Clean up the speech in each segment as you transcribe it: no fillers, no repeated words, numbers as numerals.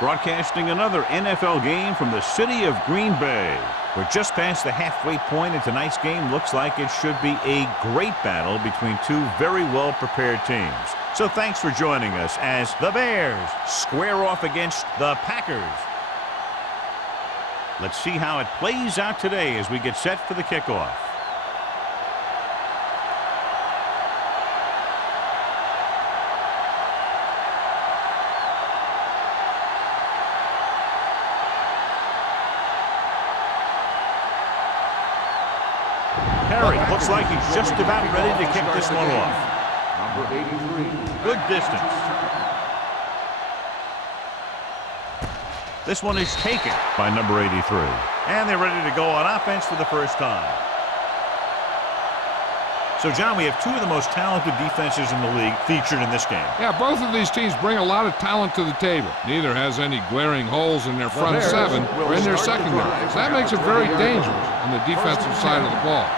Broadcasting another NFL game from the city of Green Bay. We're just past the halfway point, and tonight's game looks like it should be a great battle between two very well-prepared teams. So thanks for joining us as the Bears square off against the Packers. Let's see how it plays out today as we get set for the kickoff. Looks like he's just about ready to kick this one off. Number 83. Good distance. This one is taken by number 83. And they're ready to go on offense for the first time. So, John, we have two of the most talented defenses in the league featured in this game. Yeah, both of these teams bring a lot of talent to the table. Neither has any glaring holes in their front seven or in their secondary. So that makes it very dangerous on the defensive side of the ball.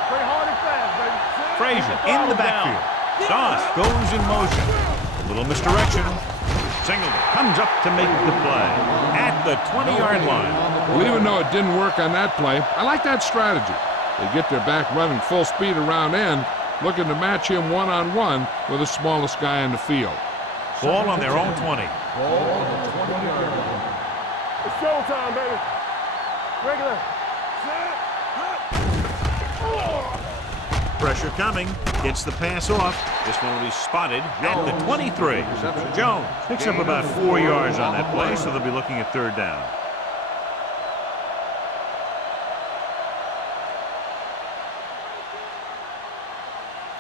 Frazier in the backfield. Doss goes in motion. A little misdirection. Singleton comes up to make the play at the 20-yard line. Well, even though it didn't work on that play, I like that strategy. They get their back running full speed around end, looking to match him one-on-one with the smallest guy in the field. Ball on their own 20. Ball on the 20-yard line. It's showtime, baby. Regular. Pressure coming. Gets the pass off. This one will be spotted at the 23. Jones picks up about 4 yards on that play, so they'll be looking at third down.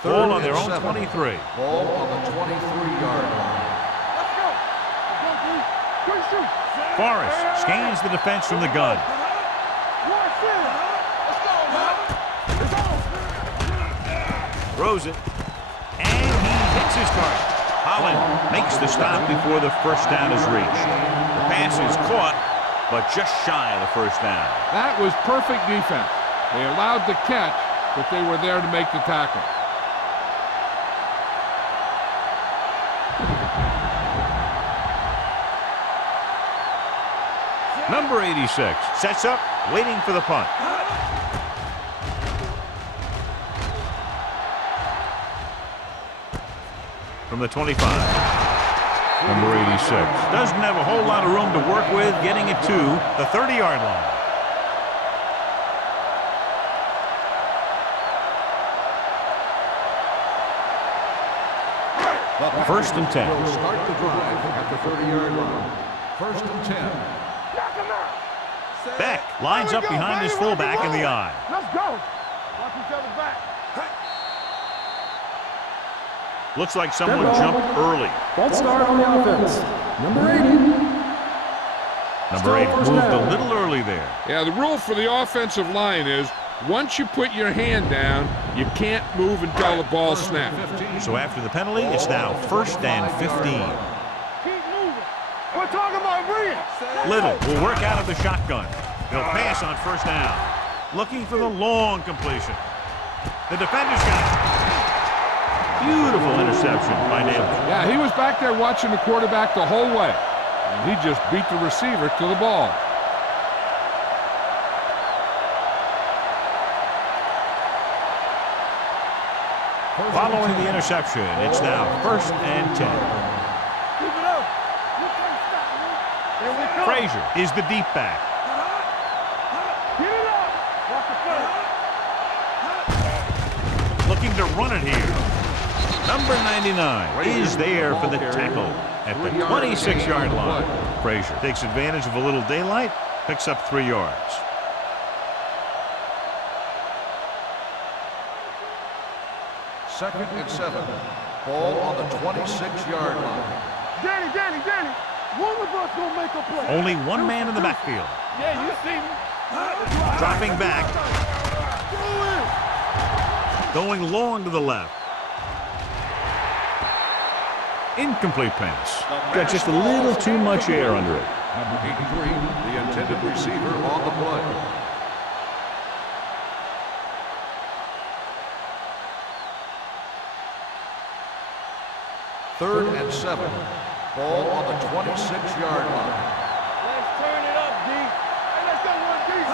Ball on their own 23. Ball on the 23-yard line. Let's go. Quick shoot. Forrest scans the defense from the gun. Let's go, man. Throws it. And he hits his target. Holland makes the stop before the first down is reached. The pass is caught, but just shy of the first down. That was perfect defense. They allowed the catch, but they were there to make the tackle. Number 86 sets up, waiting for the punt. From the 25. Number 86 doesn't have a whole lot of room to work with, getting it to the 30-yard line. First and 10. Will start the drive at the 30-yard line. First and 10. Beck lines up behind his fullback in the eye. Let's go. Watch each other back. Looks like someone jumped early. False start on the offense. Number 80. Number 8 moved a little early there. Yeah, the rule for the offensive line is once you put your hand down, you can't move until the ball snaps. So after the penalty, it's now first and 15. Keep moving. We're talking about bringing. Little will work out of the shotgun. He'll pass on first down. Looking for the long completion. The defender's got it. Beautiful interception by Naylor. Yeah, he was back there watching the quarterback the whole way. And he just beat the receiver to the ball. Following the interception, it's now first and 10. Keep it up. You can't stop, man. Here we go. Frazier is the deep back. Get it up. Watch the foot. Looking to run it here. Number 99 is there for the tackle at the 26-yard line. Frazier takes advantage of a little daylight, picks up 3 yards. Second and 7. Ball on the 26-yard line. Danny. One of us gonna make a play. Only one man in the backfield. Yeah, you see me. Dropping back. Going long to the left. Incomplete pass. Got just a little too much air under it. Number 83, the intended receiver on the play. Third and 7. Ball on the 26-yard line.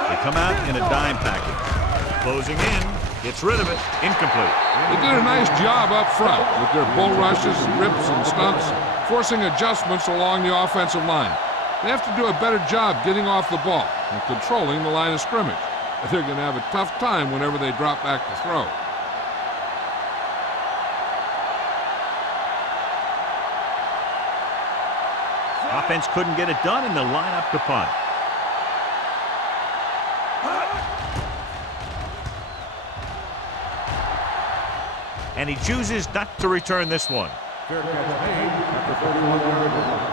They come out in a dime package. Closing in. Gets rid of it. Incomplete. They did a nice job up front with their bull rushes, rips, and stunts, forcing adjustments along the offensive line. They have to do a better job getting off the ball and controlling the line of scrimmage. They're going to have a tough time whenever they drop back to throw. Offense couldn't get it done, and they'll line up to punt. And he chooses not to return this one. Fair catch made at the 31-yard line.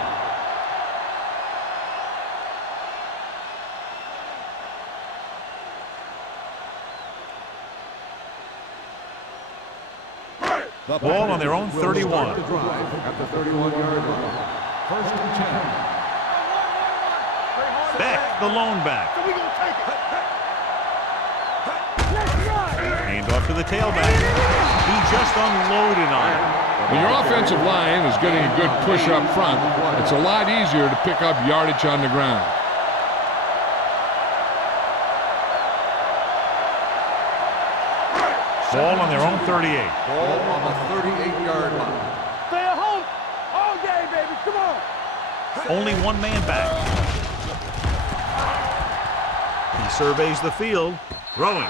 The ball on their own 31. The drive at the 31-yard line. First and 10. Beck, the lone back. So we gonna take it. Hand off to the tailback. He just unloaded on it. When your offensive line is getting a good push up front, it's a lot easier to pick up yardage on the ground. Ball on their own 38. Ball on the 38-yard line. Stay at home all day, baby. Come on. Only one man back. He surveys the field. Throwing.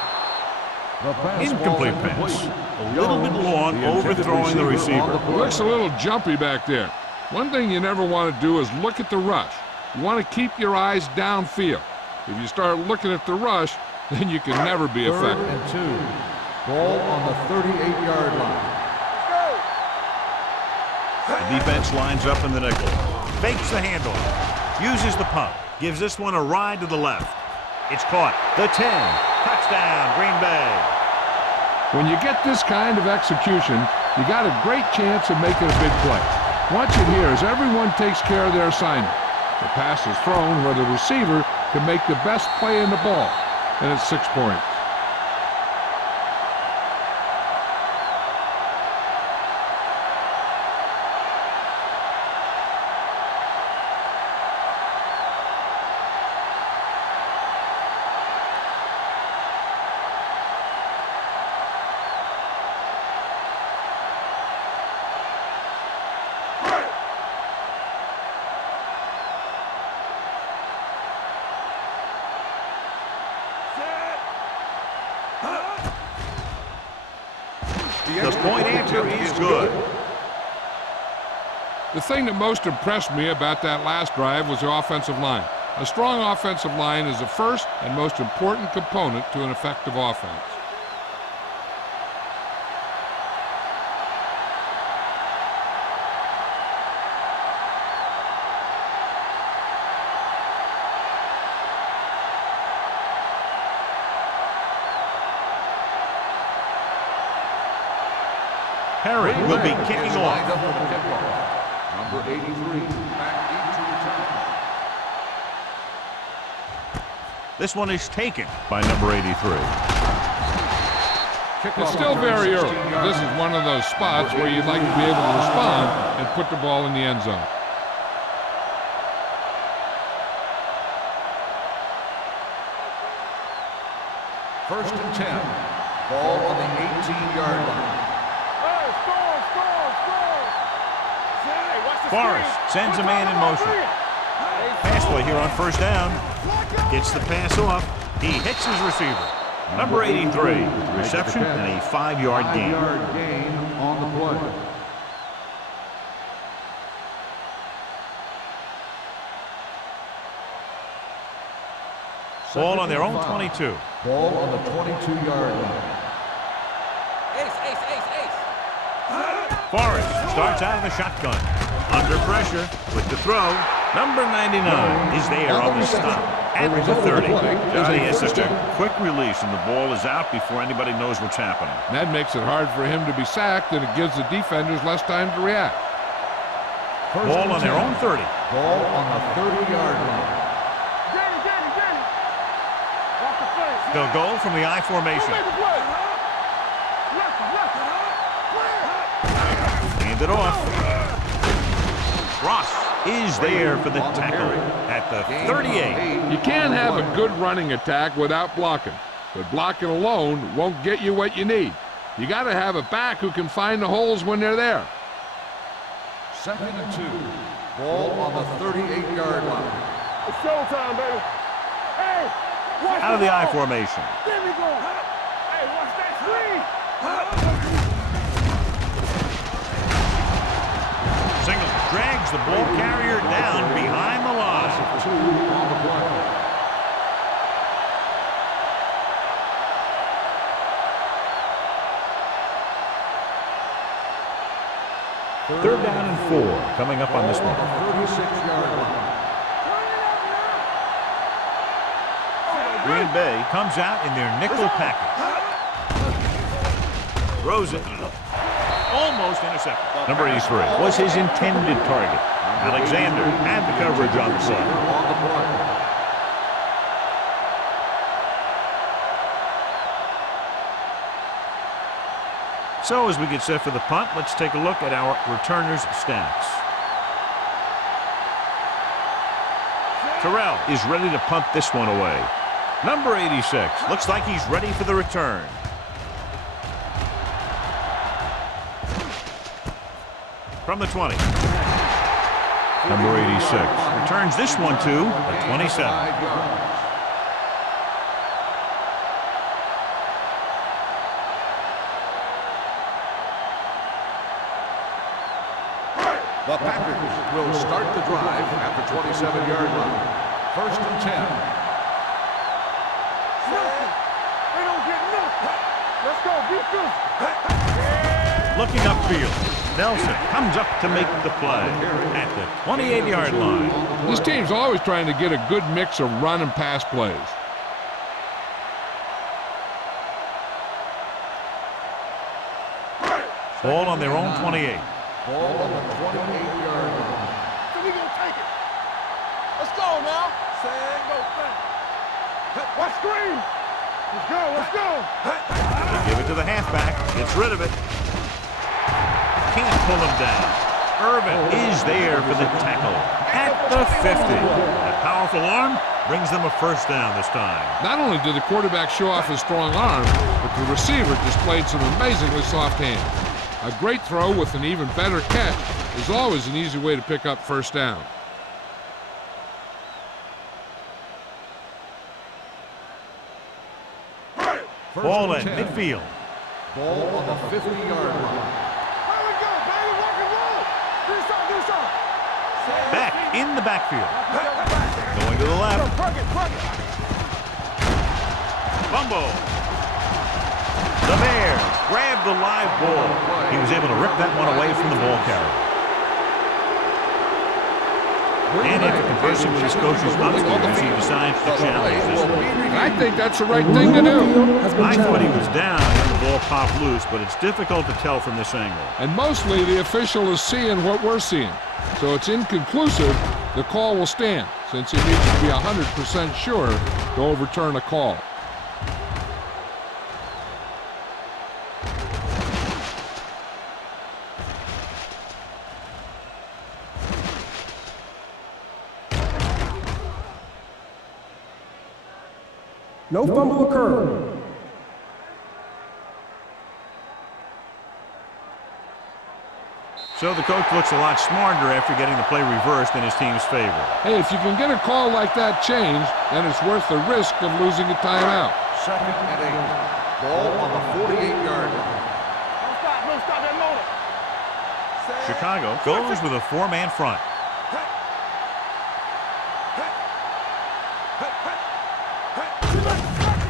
Incomplete pass. A little bit long, overthrowing the receiver. It looks a little jumpy back there. One thing you never want to do is look at the rush. You want to keep your eyes downfield. If you start looking at the rush, then you can never be effective. 3rd and 2. Ball on the 38-yard line. The defense lines up in the nickel. Fakes the handoff. Uses the pump. Gives this one a ride to the left. It's caught. The 10. Touchdown, Green Bay. When you get this kind of execution, you got a great chance of making a big play. Watch it here as everyone takes care of their assignment. The pass is thrown where the receiver can make the best play in the ball, and it's 6 points. The point answer is good. The thing that most impressed me about that last drive was the offensive line. A strong offensive line is the first and most important component to an effective offense. Perry will be kicking off. Lined up for the kickoff. Number 83, back into return. This one is taken by number 83. It's still very early. This is one of those spots where you'd like to be able to respond and put the ball in the end zone. First and 10. Ball on the 18-yard line. Forrest sends a man in motion. Pass play here on first down. Gets the pass off. He hits his receiver. Number 83. Reception and a 5-yard gain. 5-yard gain on the play. Ball on their own 22. Ball on the 22-yard line. Forrest starts out of the shotgun. Under pressure with the throw. Number 99 is there on the stop at the 30. Johnny has such a quick release and the ball is out before anybody knows what's happening. That makes it hard for him to be sacked, and it gives the defenders less time to react. Ball on their own 30. Ball on the 30-yard line. They'll go from the I formation. Hand it off. Ross is there for the tackle at the 38. You can't have a good running attack without blocking, but blocking alone won't get you what you need. You got to have a back who can find the holes when they're there. 2nd and 2. Ball on the 38-yard line. It's showtime, baby. Hey, watch Out of the I ball. formation. There we go. Hey, watch that screen. Single drags the ball carrier down behind the line. 2 on the play. Third down and 4 coming up on this one. 36-yard line. Green Bay comes out in their nickel package. Throws it. Almost intercepted. Number 83 was his intended target. Alexander had the coverage on the play. On the play. So as we get set for the punt, let's take a look at our returners' stats. Terrell is ready to punt this one away. Number 86 looks like he's ready for the return. From the 20. Number 86 returns this one to the 27. The Packers will start the drive at the 27-yard line. 1st and 10. They don't get nothing. Let's go, defense. Looking upfield, Nelson comes up to make the play at the 28-yard line. This team's always trying to get a good mix of run and pass plays. Ball on their own 28. Ball on the 28-yard line. So we gonna take it. Let's go now. Say go back. What screen? Let's go, let's go. They give it to the halfback. Gets rid of it. Can't pull him down. Irvin is there for the tackle at the 50. That powerful arm brings them a first down this time. Not only did the quarterback show off his strong arm, but the receiver displayed some amazingly soft hands. A great throw with an even better catch is always an easy way to pick up first down. Ball at midfield. Ball on the 50-yard line. There we go, baby. Rock and roll. Do something. Back in the backfield. Going to the left. Fumble. The Bears grabbed the live ball. He was able to rip that one away from the ball carrier. And after conversing with his coach's upstairs, he decides to challenge this one. I think that's the right thing to do. I thought he was down when the ball popped loose, but it's difficult to tell from this angle. And mostly the official is seeing what we're seeing. So it's inconclusive. The call will stand, since he needs to be 100% sure to overturn a call. No fumble occurred. So the coach looks a lot smarter after getting the play reversed in his team's favor. Hey, if you can get a call like that changed, then it's worth the risk of losing a timeout. 2nd and 8. Ball on the 48-yard line. Don't stop that motor. Chicago goes with a four-man front.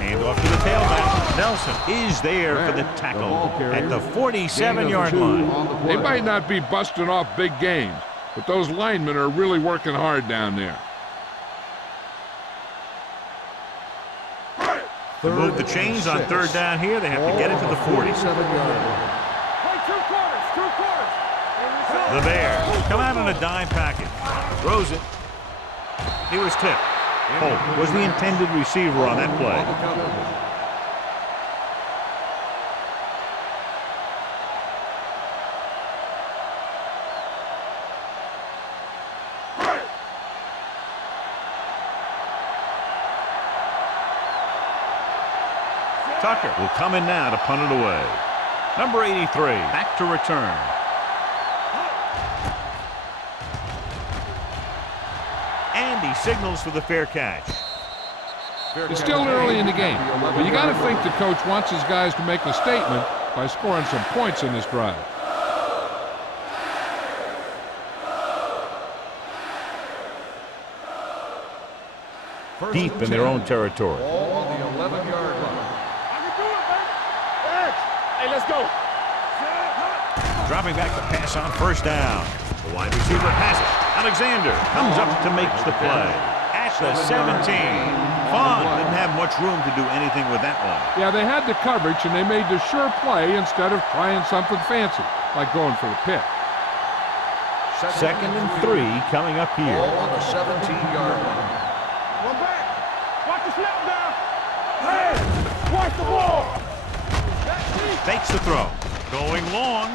Hand off to the tailback. Nelson is there for the tackle at the 47-yard line. They might not be busting off big games, but those linemen are really working hard down there. To move the chains on third down here, they have to get it to the 40. Play two quarters. The Bears come out on a dime package. Throws it. He was tipped. Holt was the intended receiver on that play. Tucker will come in now to punt it away. Number 83 back to return. And he signals for the fair catch. It's still early in the game, but you got to think the coach wants his guys to make a statement by scoring some points in this drive. Deep in their own territory. Ball on the 11-yard line. I can do it, baby. Hey, let's go. Dropping back to pass on first down. The wide receiver passes. Alexander comes up to make the play. At the 17. Vaughn didn't have much room to do anything with that one. Yeah, they had the coverage, and they made the sure play instead of trying something fancy, like going for the pick. Second and 3 coming up here. Ball on the 17-yard line. One back. Watch the snap down. Hey, watch the ball. Fakes the throw. Going long.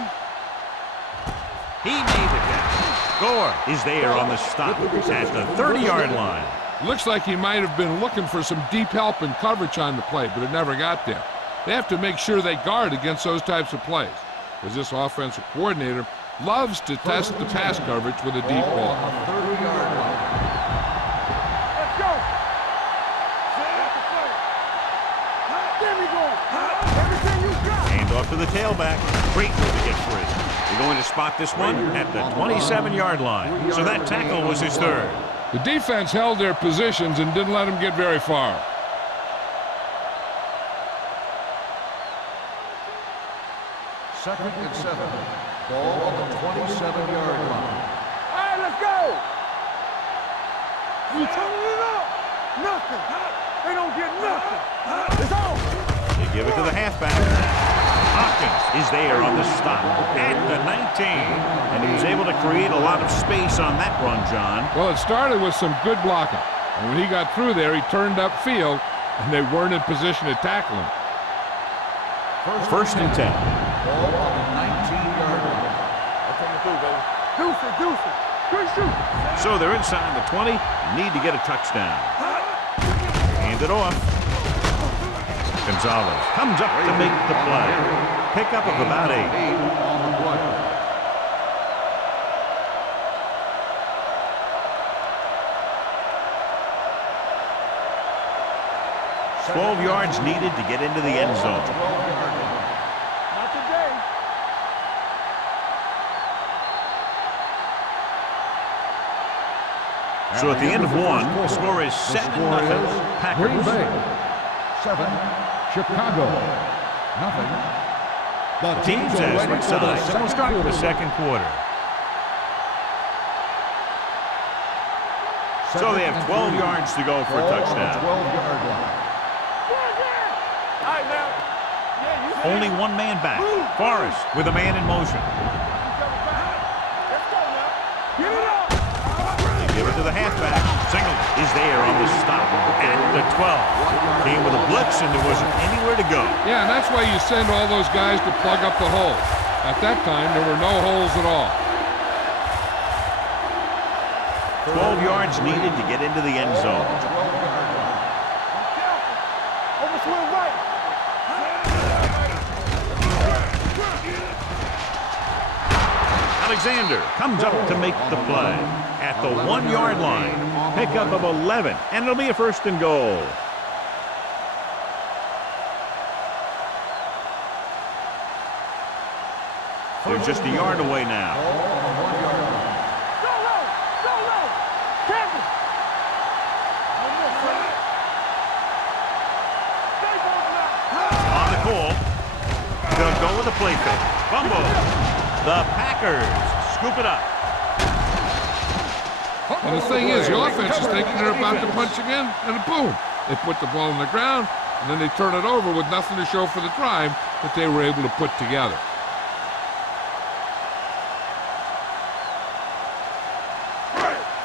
He made the catch. Gore is there on the stop at the 30-yard line. Looks like he might have been looking for some deep help and coverage on the play, but it never got there. They have to make sure they guard against those types of plays, because this offensive coordinator loves to test the pass coverage with a deep ball. 30-yard line. Let's go. There we go. Everything you got. Hand off to the tailback. Great move to get free. They're going to spot this one at the 27-yard line. So that tackle was his third. The defense held their positions and didn't let them get very far. Second and 7. Ball on the 27-yard line. All right, let's go. You turning it up. Nothing. They don't get nothing. It's on. They give it to the halfback. Hopkins is there on the stop at the 19. And he was able to create a lot of space on that run, John. Well, it started with some good blocking. And when he got through there, he turned upfield, and they weren't in position to tackle him. First and 10. Ball on the 19-yard line. I'm coming through, baby. Deuce it. Good shoot. So they're inside the 20. Need to get a touchdown. Hand it off. Gonzalez comes up to make the play. Pickup of about 8. 8 on the play. $12 yards needed to get into the end zone. 12-yard line. Not today. So at the end of one, the score is 7-0 Packers. 7, Chicago, nothing. The Teams teams are as ready Rick for the sides. We'll start with the second quarter. So they have 12 yards to go for a touchdown. 12-yard line. All right, now. Yeah, you see Only one man back. Forrest with a man in motion. Let's go now. Get it up. Give it to the halfback. Single is there on the stop at the 12. Came with a blitz and there wasn't anywhere to go. Yeah, and that's why you send all those guys to plug up the holes. At that time, there were no holes at all. 12 yards needed to get into the end zone. 12-yard line. Over swing right. Alexander comes up to make the play at the 1-yard line. Pickup of 11, and it'll be a first and goal. They're just a yard away now. Go low. Tackle. On the call, they'll go with a play fake. Fumble. The Packers scoop it up. And the thing is, the offense is thinking they're about to punch again, and boom, they put the ball on the ground, and then they turn it over with nothing to show for the drive that they were able to put together.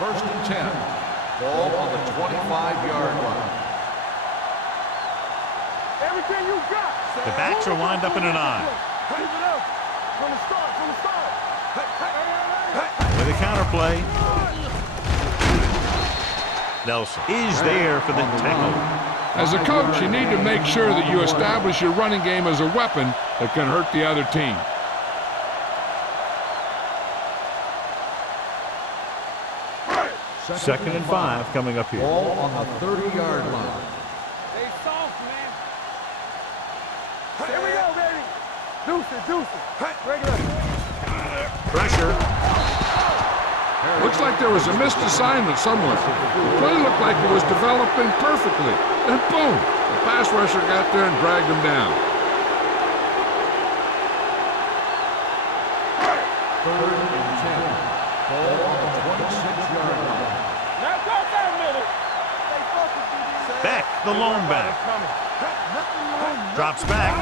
First and 10. Ball on the 25-yard line. Everything you got. The backs are lined up in an I. Keep it up. From the start. With a counterplay. Nelson is there for the tackle. As a coach, you need to make sure that you establish your running game as a weapon that can hurt the other team. Second and 5 coming up here. Ball on the 30-yard line. Stay soft, man. Here we go, baby. Deuce it. Regular. Pressure. Looks like there was a missed assignment somewhere. The play looked like it was developing perfectly. And boom, the pass rusher got there and dragged him down. Third and 10. Ball on the 26-yard line. Now go that minute. Stay focused, DB. Back, the lone back. Drops back.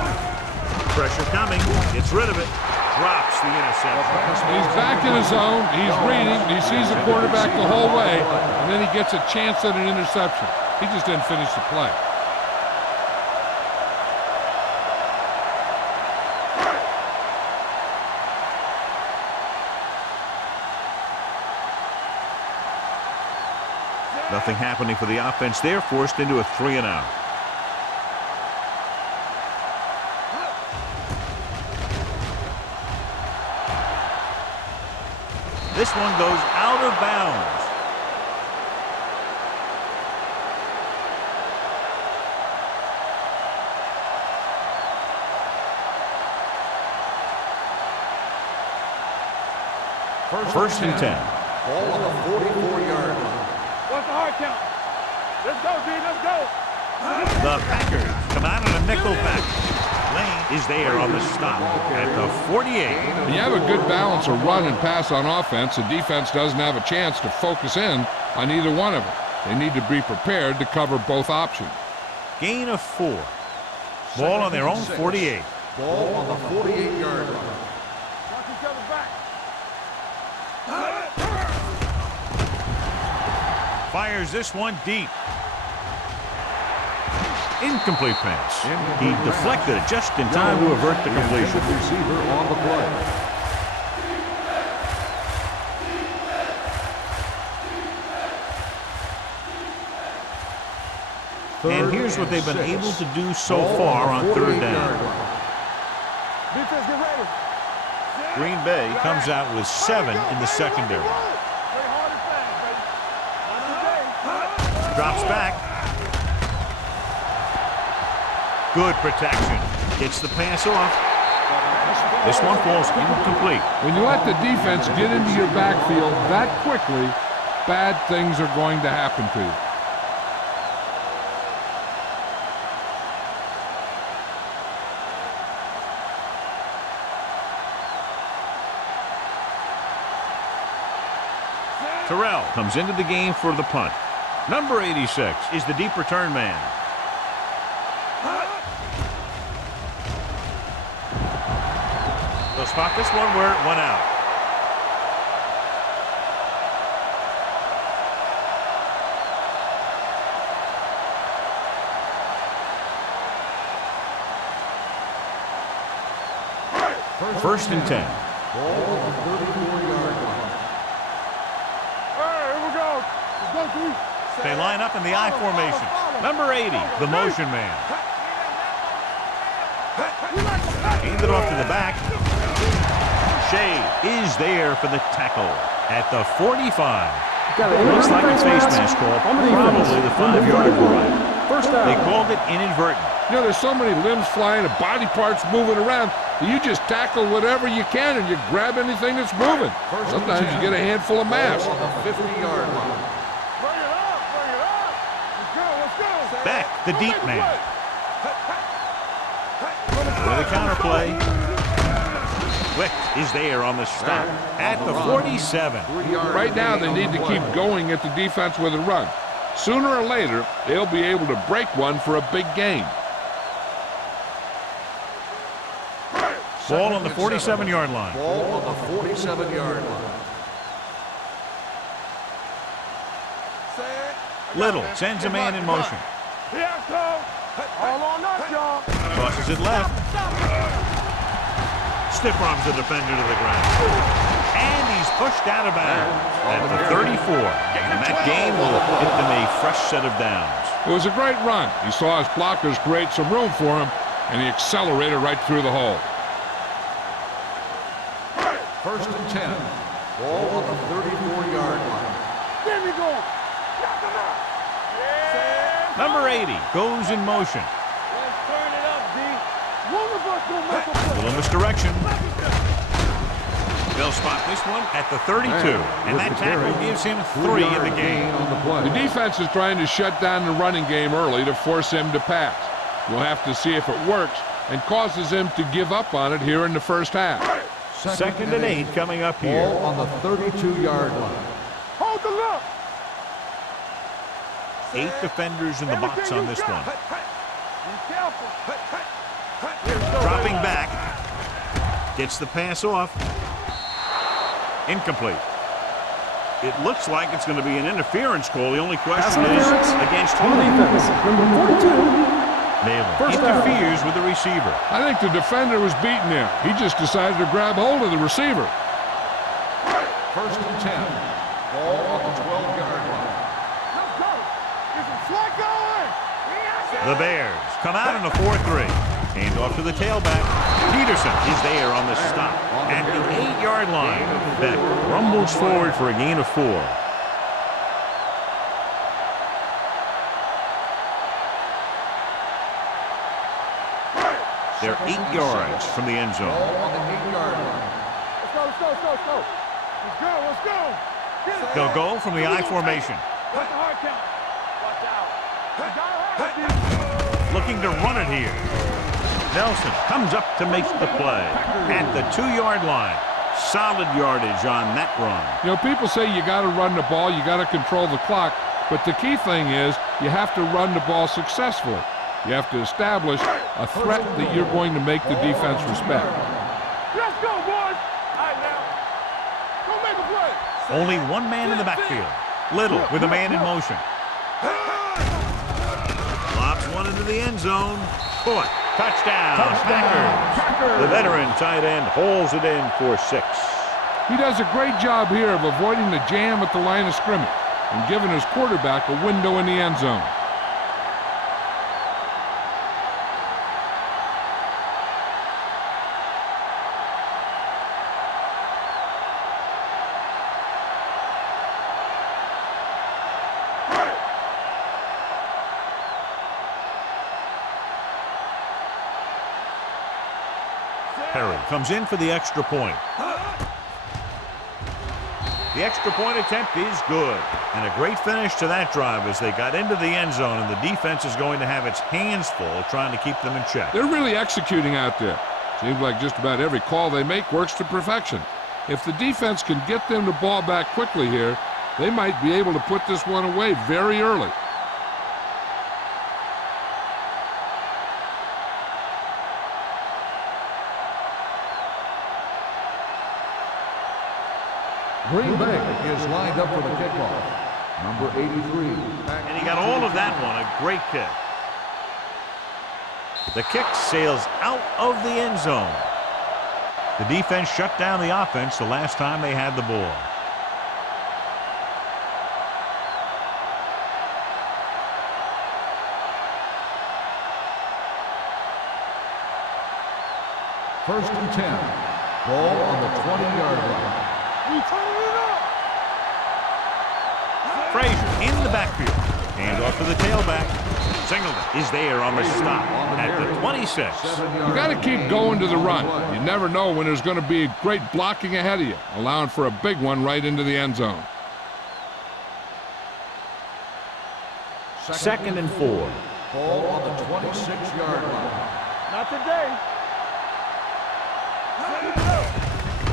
Pressure coming. Gets rid of it. Drops the interception. He's back in his zone. He's reading. He sees the quarterback the whole way, and then he gets a chance at an interception. He just didn't finish the play. Nothing happening for the offense there. Forced into a 3-and-out. This one goes out of bounds. First and 10. Ball on the 44-yard line. What's the hard count? Let's go, D. Let's go. The Packers come out in a nickel pack. Lane is there on the stop at the 48. When you have a good balance of run and pass on offense, the defense doesn't have a chance to focus in on either one of them. They need to be prepared to cover both options. Gain of 4. Ball on their own 48. Ball on the 48-yard line. Watch each other's back. Fires this one deep. Incomplete pass. He deflected it just in time to avert the completion. Receiver on the play. And here's what they've been able to do so far on third down. Defense, get ready. Green Bay comes out with 7 in the secondary. Play hard and fast, baby. Not today. Drops back. Good protection. Gets the pass off. This one falls incomplete. When you let the defense get into your backfield that quickly, bad things are going to happen to you. Terrell comes into the game for the punt. Number 86 is the deep return man. They'll spot this one where it went out. First and 10. Ball on the 34-yard line. Hey, here we go. Let's go, D. They line up in the I formation. Number 80, the motion man. Handed off to the back. Shea is there for the tackle at the 45. Looks like a face mask call, probably the 5-yard line. First down. They called it inadvertent. You know, there's so many limbs flying and body parts moving around that you just tackle whatever you can and you grab anything that's moving. Sometimes you get a handful of mass. Ball on the 50-yard line. Bring it up. Bring it up. Let's go. Back, the deep man. With a counterplay. Wick is there on the stop at the 47. Right now, they need to keep going at the defense with a run. Sooner or later, they'll be able to break one for a big gain. Ball on the 47-yard line. Ball on the 47-yard line. Little sends a man in motion. Here I come. All on us, y'all. Crosses it left. Stiff arms the defender to the ground. And he's pushed out of bounds at the 34. And that gain will get them a fresh set of downs. It was a great run. He saw his blockers create some room for him, and he accelerated right through the hole. First and 10. Ball on the 34-yard line. There we go. Number 80 goes in motion. Let's turn it up, D. One of us gonna make a play. Little misdirection. They'll spot this one at the 32. And that tackle gives him 3 in the game. On the play. The defense is trying to shut down the running game early to force him to pass. We'll have to see if it works and causes him to give up on it here in the first half. Second and 8 coming up here. Ball on the 32-yard line. Hold the look. 8 defenders in the box on this one. Be careful. Dropping back. Gets the pass off. Incomplete. It looks like it's going to be an interference call. The only question is against On whom? the defense, number 42. Malin interferes with the receiver. I think the defender was beaten there. He just decided to grab hold of the receiver. First and 10. Ball on the 12-yard line. Let's go. Is it flag going? The Bears come out in a 4-3. Hand off to the tailback. Peterson is there on the stop at the 8-yard line. Beck rumbles forward for a gain of 4. They're 8 yards from the end zone. Ball on the 8-yard line. Let's go, let's go, let's go, let's go. Let's go, let's go. Get it. They'll go from the I formation. Watch the hard count. Watch out. You gotta have it, D. Looking to run it here. Nelson comes up to make the play at the 2-yard line. Solid yardage on that run. You know, people say you got to run the ball, you got to control the clock, but the key thing is you have to run the ball successfully. You have to establish a threat that you're going to make the defense respect. Let's go, boys. All right, now. Go make a play. Only one man in the backfield. Little with a man in motion. Lobs one into the end zone. Caught. Touchdown. Packers. The veteran tight end hauls it in for 6. He does a great job here of avoiding the jam at the line of scrimmage and giving his quarterback a window in the end zone. Perry comes in for the extra point. The extra point attempt is good. And a great finish to that drive as they got into the end zone, and the defense is going to have its hands full trying to keep them in check. They're really executing out there. Seems like just about every call they make works to perfection. If the defense can get them the ball back quickly here, they might be able to put this one away very early. Green Bay is lined up for the kickoff. Number 83. And he got all of that one. A great kick. The kick sails out of the end zone. The defense shut down the offense the last time they had the ball. First and 10. Ball on the 20-yard line. We turn it up. Frazier in the backfield. Hand off to the tailback. Singleton is there on the stop at the 26. You got to keep going to the run. You never know when there's going to be great blocking ahead of you, allowing for a big one right into the end zone. Second and 4. Ball on the 26-yard line. Not today.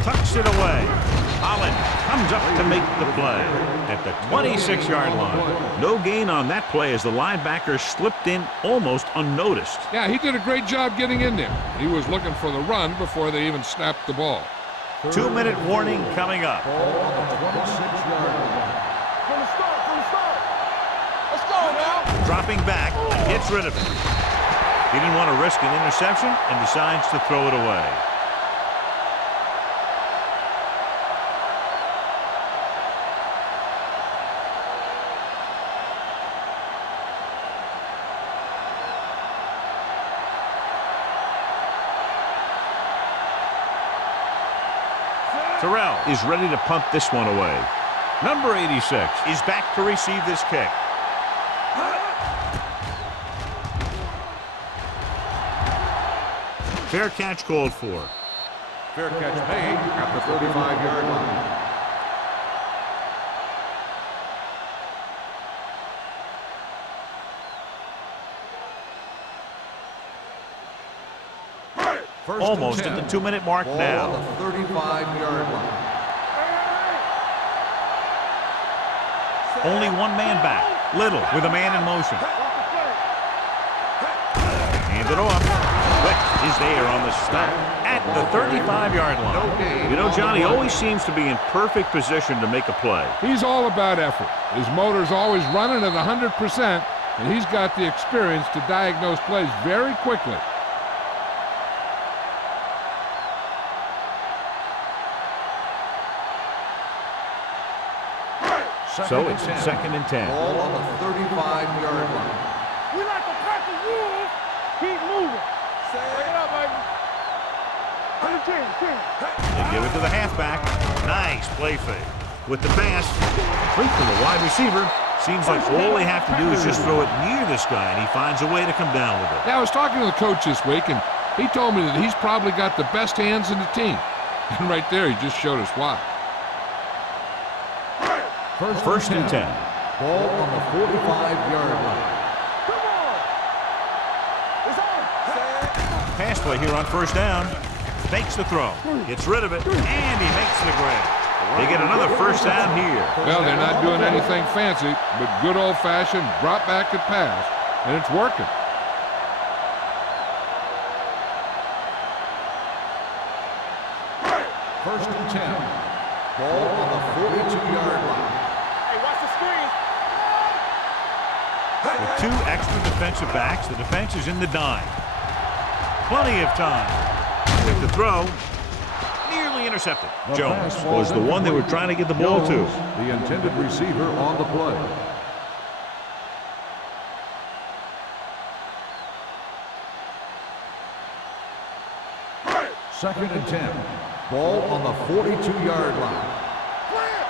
Tucks it away. Holland comes up to make the play at the 26-yard line. No gain on that play as the linebacker slipped in almost unnoticed. Yeah, he did a great job getting in there. He was looking for the run before they even snapped the ball. 2-minute warning coming up. Ball on the 26-yard line. From the start. Let's go now. Dropping back, gets rid of it. He didn't want to risk an interception and decides to throw it away. Terrell is ready to punt this one away. Number 86 is back to receive this kick. Fair catch called for. Fair catch made at the 35-yard line. First Almost at the 2-minute mark ball now. on the 35-yard line. Only one man back. Little with a man in motion. Hand it off. Wick is there on the stop at the 35-yard line. You know, Johnny always seems to be in perfect position to make a play. He's all about effort. His motor's always running at 100%, and he's got the experience to diagnose plays very quickly. So it's 2nd and 10. Ball on the 35-yard line. We like to pack the rules. Keep moving. Bring it up, baby. 10. They give it to the halfback. Nice play fake. With the pass, complete to the wide receiver. Seems like all they have to do is just throw it near this guy, and he finds a way to come down with it. Yeah, I was talking to the coach this week, and he told me that he's probably got the best hands in the team. And right there, he just showed us why. First and 10. Ball on the 45-yard line. Come on. It's on. Pass play here on first down. Fakes the throw. Gets rid of it, and he makes the grab. They get another first down here. Well, they're not doing anything fancy, but good old-fashioned drop back and pass, and it's working. First and 10. Ball on the 42-yard line. Hey, watch the screen. With 2 extra defensive backs, the defense is in the dime. Plenty of time. With the throw, nearly intercepted. Jones was the one they were trying to get the ball to. The intended receiver on the play. Second and 10. Ball on the 42-yard line. Clear.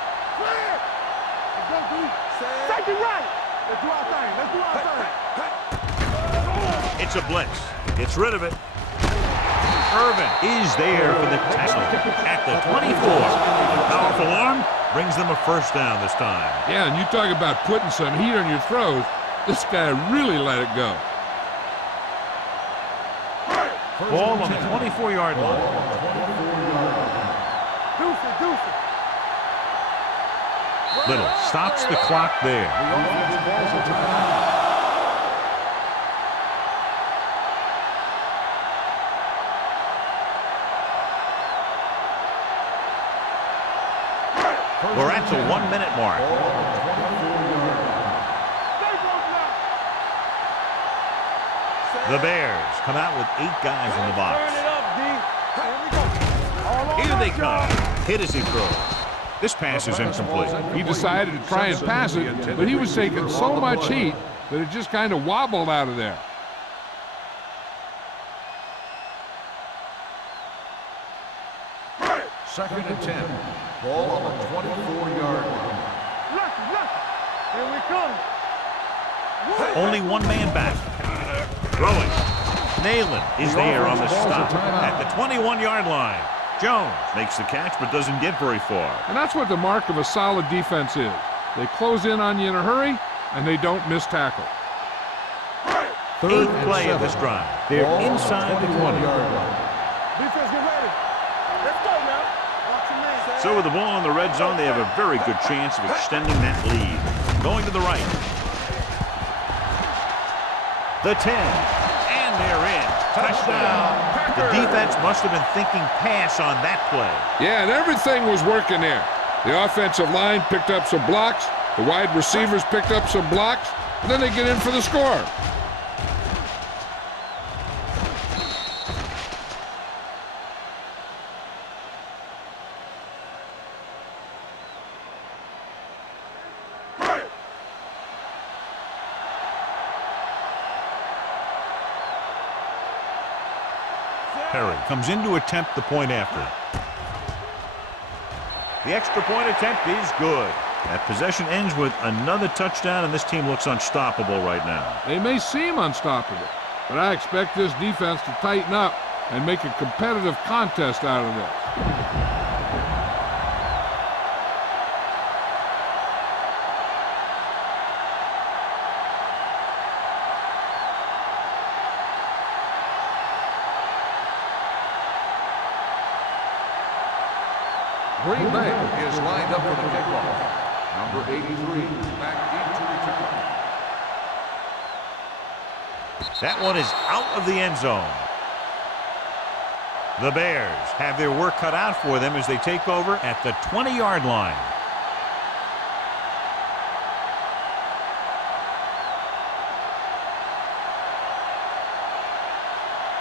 Let's go, D. Safety right. Let's do our thing. It's a blitz. Gets rid of it. Irvin is there for the tackle at the 24. A powerful arm brings them a first down this time. Yeah, and you talk about putting some heat on your throws. This guy really let it go. Ball on the 24-yard line. Deuce it. Little stops the clock there. We're at the 1-minute mark. The Bears come out with 8 guys in the box. Turn it up, D. Here they come. Hit as he throws. This pass is incomplete. He decided to try and pass it, but he was taking so much heat that it just kind of wobbled out of there. Second and 10. Ball on the 24-yard line. Here we come. Only one man back. Throwing. Nayland is there on the stop at the 21-yard line. Jones makes the catch but doesn't get very far. And that's what the mark of a solid defense is. They close in on you in a hurry, and they don't miss tackle. Eighth play of this drive. They're inside the 20. Defense, get ready. Let's go now. Watch your man. So with the ball in the red zone, they have a very good chance of extending that lead. Going to the right. The 10. And they're in. Touchdown. The defense must have been thinking pass on that play. Yeah, and everything was working there. The offensive line picked up some blocks. The wide receivers picked up some blocks. And then they get in for the score. Perry comes in to attempt the point after. The extra point attempt is good. That possession ends with another touchdown, and this team looks unstoppable right now. They may seem unstoppable, but I expect this defense to tighten up and make a competitive contest out of this. Green Bay is lined up for the kickoff. Number 83, back deep to return. That one is out of the end zone. The Bears have their work cut out for them as they take over at the 20-yard line.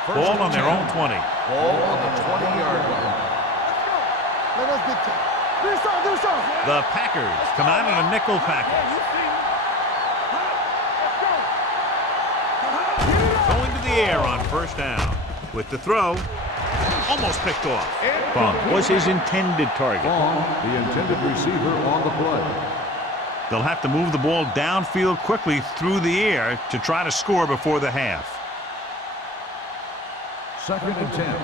Ball on their own 20. Ball on the 20-yard line. Let us dictate. Do something. The Packers come out in a nickel package. Going to the air on first down. With the throw, almost picked off. Funk was his intended target. The intended receiver on the play. They'll have to move the ball downfield quickly through the air to try to score before the half. 2nd and 10.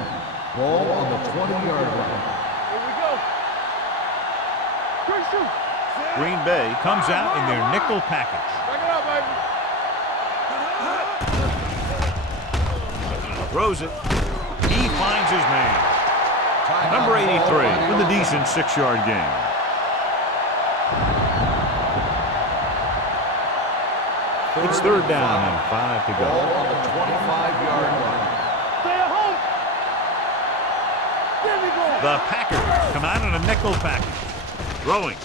Ball on the 20-yard line. Green Bay comes out in their nickel package. Back it up, baby. Throws it. He finds his man. Number 83 with a decent 6-yard gain. It's 3rd down and 5 to go. Ball on the 25-yard line. Stay at home. There we go. The Packers come out in a nickel package. Throwing.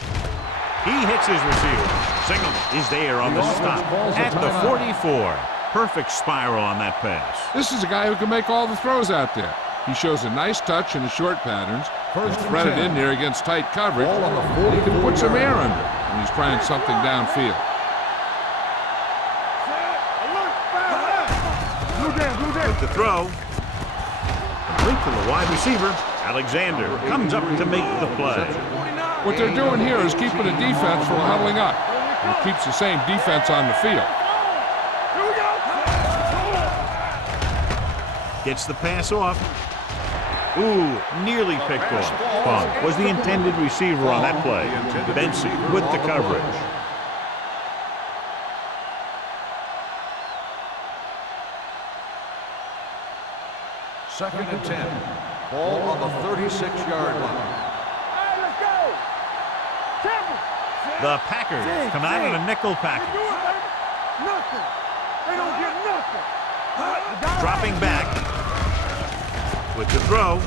He hits his receiver. Singleton is there on the stop at the 44. Perfect spiral on that pass. This is a guy who can make all the throws out there. He shows a nice touch in the short patterns. He's threaded in there against tight coverage. And he can put some air under when he's trying something downfield. With the throw. Complete to the wide receiver. Alexander comes up to make the play. What they're doing here is keeping the defense from huddling up. And it keeps the same defense on the field. Gets the pass off. Ooh, nearly picked off. Funk was the intended receiver on that play. Benson with the coverage. Second and 10. Ball on the 36-yard line. Hey, let's go. The Packers come out in a nickel package. Nothing. They don't get nothing. Dropping back. With the throw.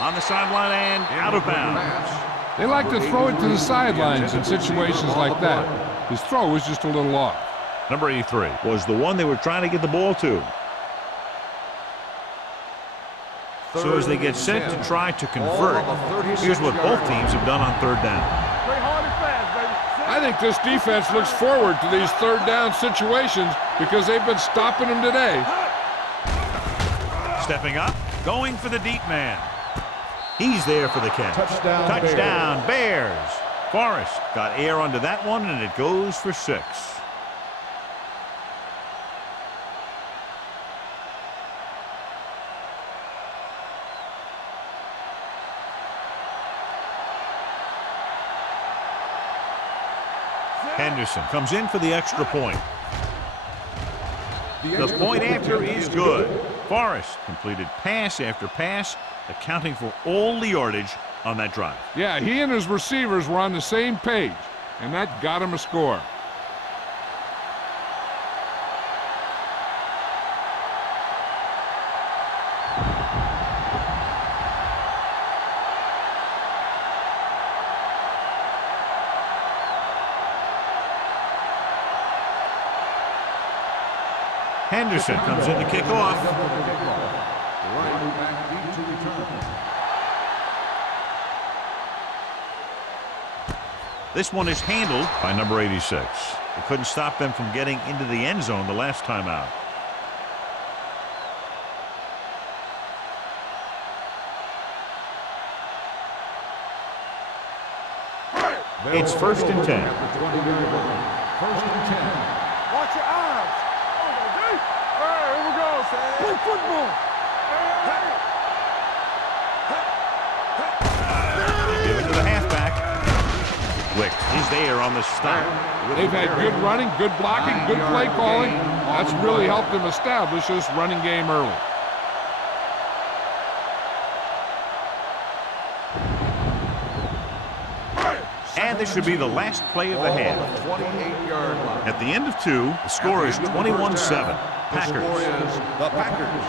On the sideline and out of bounds. They like to throw it to the sidelines in situations like that. His throw was just a little off. Number 83 was the one they were trying to get the ball to. So as they get set to try to convert, here's what both teams have done on 3rd down. Play hard and fast, baby. I think this defense looks forward to these 3rd down situations because they've been stopping them today. Stepping up, going for the deep man. He's there for the catch. Touchdown, Bears. Forrest got air under that one, and it goes for 6. Henderson comes in for the extra point. The point after is good. Forrest completed pass after pass, accounting for all the yardage on that drive. Yeah, he and his receivers were on the same page, and that got him a score. Henderson comes in to kick off. This one is handled by number 86. It couldn't stop them from getting into the end zone the last time out. It's 1st and 10. At the 20-yard line. 1st and 10. Watch your eyes. Hey, here we go. Play football. Give it to the halfback. Wick is there on the stop. They've had good running, good blocking, good play calling. That's really helped them establish this running game early. And this should be the last play of the half. 28-yard line. At the end of 2, the score is 21-7. The score Packers. is the Packers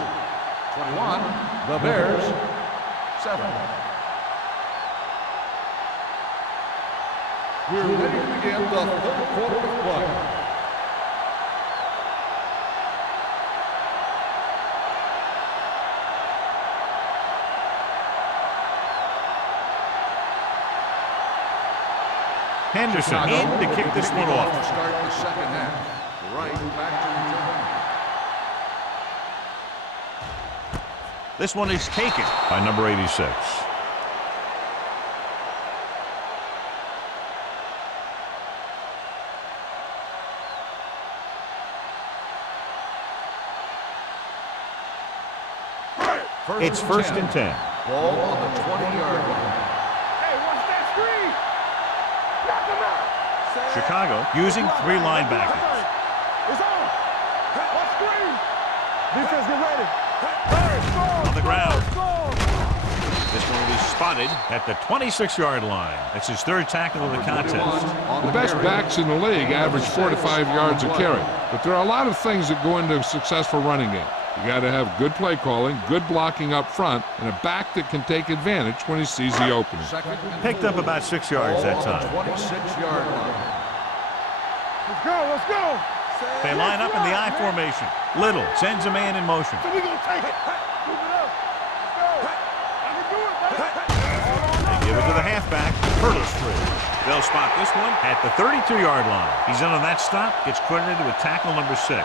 21, the Bears 7. We're ready to begin the 3rd quarter of play. Henderson in to kick this one off. To start the second half. Right back to return. This one is taken by number 86. It's 1st and 10. Ball on the 20-yard line. Hey, watch that screen. Knock him out. Chicago using 3 linebackers. It's on. Watch screen. Defense, get ready. On the ground. This one will be spotted at the 26-yard line. That's his 3rd tackle of the contest. The best backs in the league average 4 to 5 yards a carry. But there are a lot of things that go into a successful running game. You got to have good play calling, good blocking up front, and a back that can take advantage when he sees the opening. Picked up about 6 yards that time. 26-yard line. Let's go, let's go. They line up in the I formation. Little sends a man in motion. So we're going to take it. Move it up. Let's go. I can do it, baby. They give it to the halfback. Hurdles through. They'll spot this one at the 32-yard line. He's in on that stop. Gets credited with tackle number 6.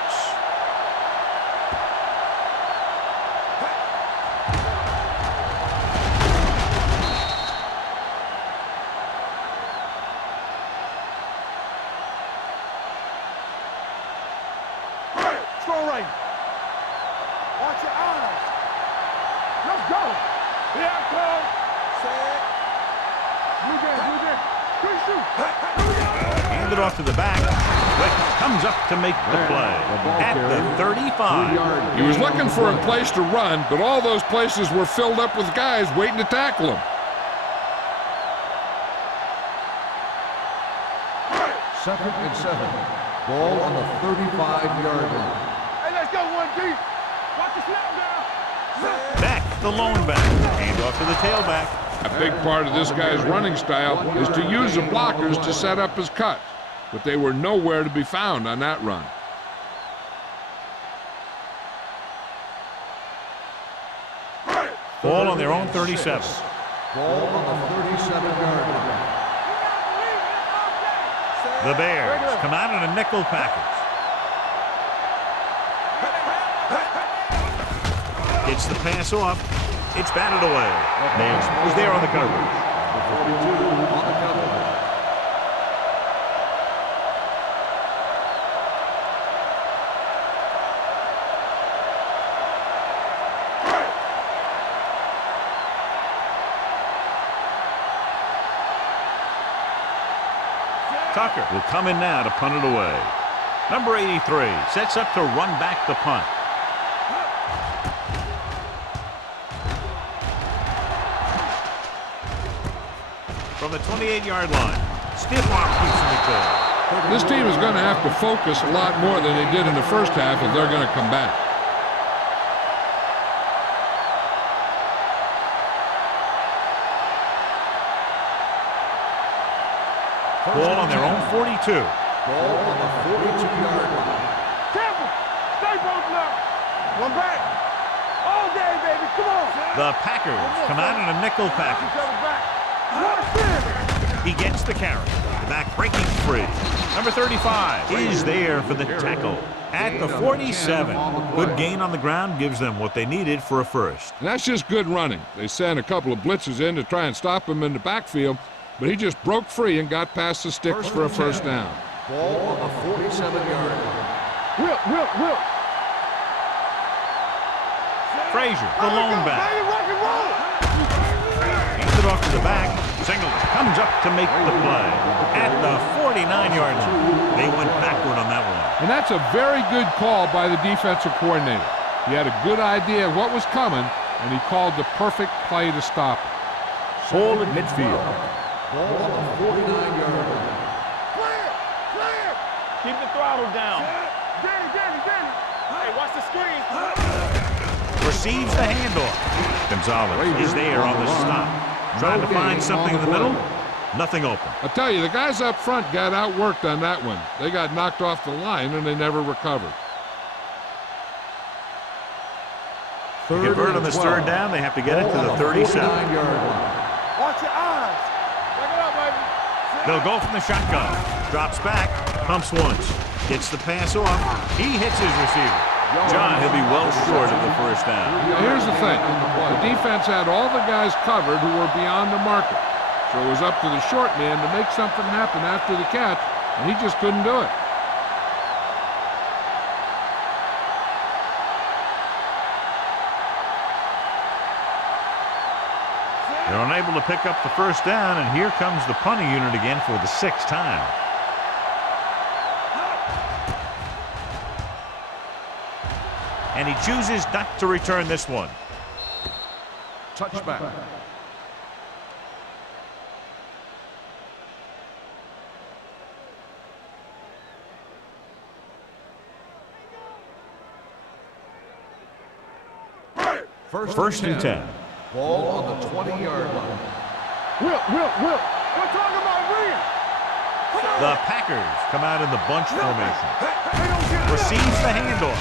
Throw right. Watch your eyes. Let's go. Here I come. Set. Move in, move in. Good shoot. Hand it off to the back. Wick comes up to make the play at the 35. He was looking for a place to run, but all those places were filled up with guys waiting to tackle him. 2nd and 7. Ball on the 35-yard line. Hey, let's go, 1D. Watch the snap now. Beck, the lone back. Hand off to the tailback. A big part of this guy's running style is to use the blockers to set up his cut, but they were nowhere to be found on that run. Ball on their own 37. Ball on the 37-yard line. The Bears come out in a nickel package. Gets the pass off. It's batted away. Nails is there on the coverage. The 42 on the coverage. Tucker will come in now to punt it away. Number 83 sets up to run back the punt. From the 28-yard line, stiff arm keeps him at goal. This team is going to have to focus a lot more than they did in the first half if they're going to come back. Ball on their own 42. Ball on the 42-yard line. Careful. Stay broken up. One back. All day, baby. Come on. The Packers come out in a nickel package. He gets the carry. Back breaking free. Number 35 is there for the tackle at the 47. Good gain on the ground gives them what they needed for a first. And that's just good running. They sent a couple of blitzes in to try and stop him in the backfield, but he just broke free and got past the sticks for a first down. Ball on the 47-yard line. Will. Frazier, the lone back. Hands it off to the back. Singleton comes up to make the play at the 49-yard line. They went backward on that one. And that's a very good call by the defensive coordinator. He had a good idea of what was coming, and he called the perfect play to stop it. Ball at midfield. Ball on the 49-yard line. Clear. Keep the throttle down. Danny. Hey, watch the screen. Receives the handoff. Gonzalez is there on the stop. Trying to find something in the middle. Nothing open. I tell you, the guys up front got outworked on that one. They got knocked off the line, and they never recovered. To convert on this third down, they have to get it to the 37. Watch your eyes. Check it out, baby. They'll go from the shotgun. Drops back. Pumps once. Gets the pass off. He hits his receiver. John, he'll be well short of the first down. Here's the thing. The defense had all the guys covered who were beyond the marker. So it was up to the short man to make something happen after the catch, and he just couldn't do it. They're unable to pick up the first down, and here comes the punting unit again for the 6th time. And he chooses not to return this one. Touchback. First and 10. Ball on the 20-yard line. Will. We're talking about Will. The Packers come out in the bunch formation. Receives the handoff.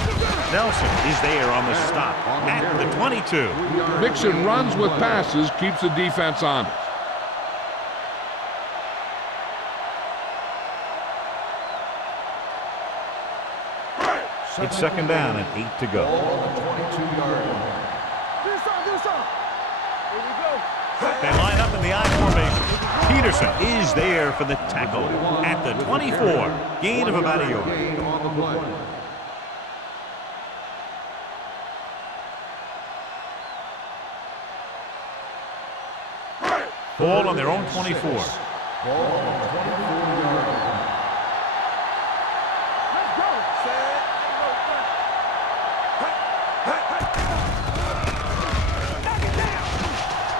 Nelson is there on the stop at the 22. Mixing runs with passes keeps the defense honest. It's second down and 8 to go. Ball on the 22-yard line. Do something. Here we go. They line up in the I formation. Peterson is there for the tackle at the 24. Gain of about a yard. Gain on the play. Ball on their own 24. Ball on the 24-yard line. Let's go.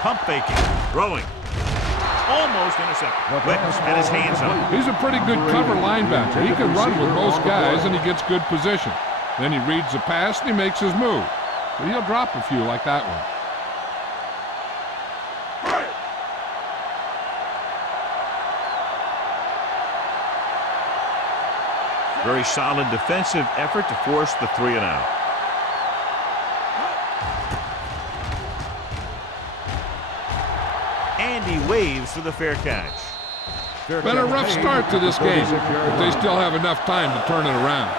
Pump faking. Throwing. Almost intercepted. Whips and his hands up. He's a pretty good cover linebacker. He can run with most guys, and he gets good position. Then he reads the pass, and he makes his move. But he'll drop a few like that one. Very solid defensive effort to force the 3 and out. And he waves for the fair catch. Been a rough start to this game, but they still have enough time to turn it around.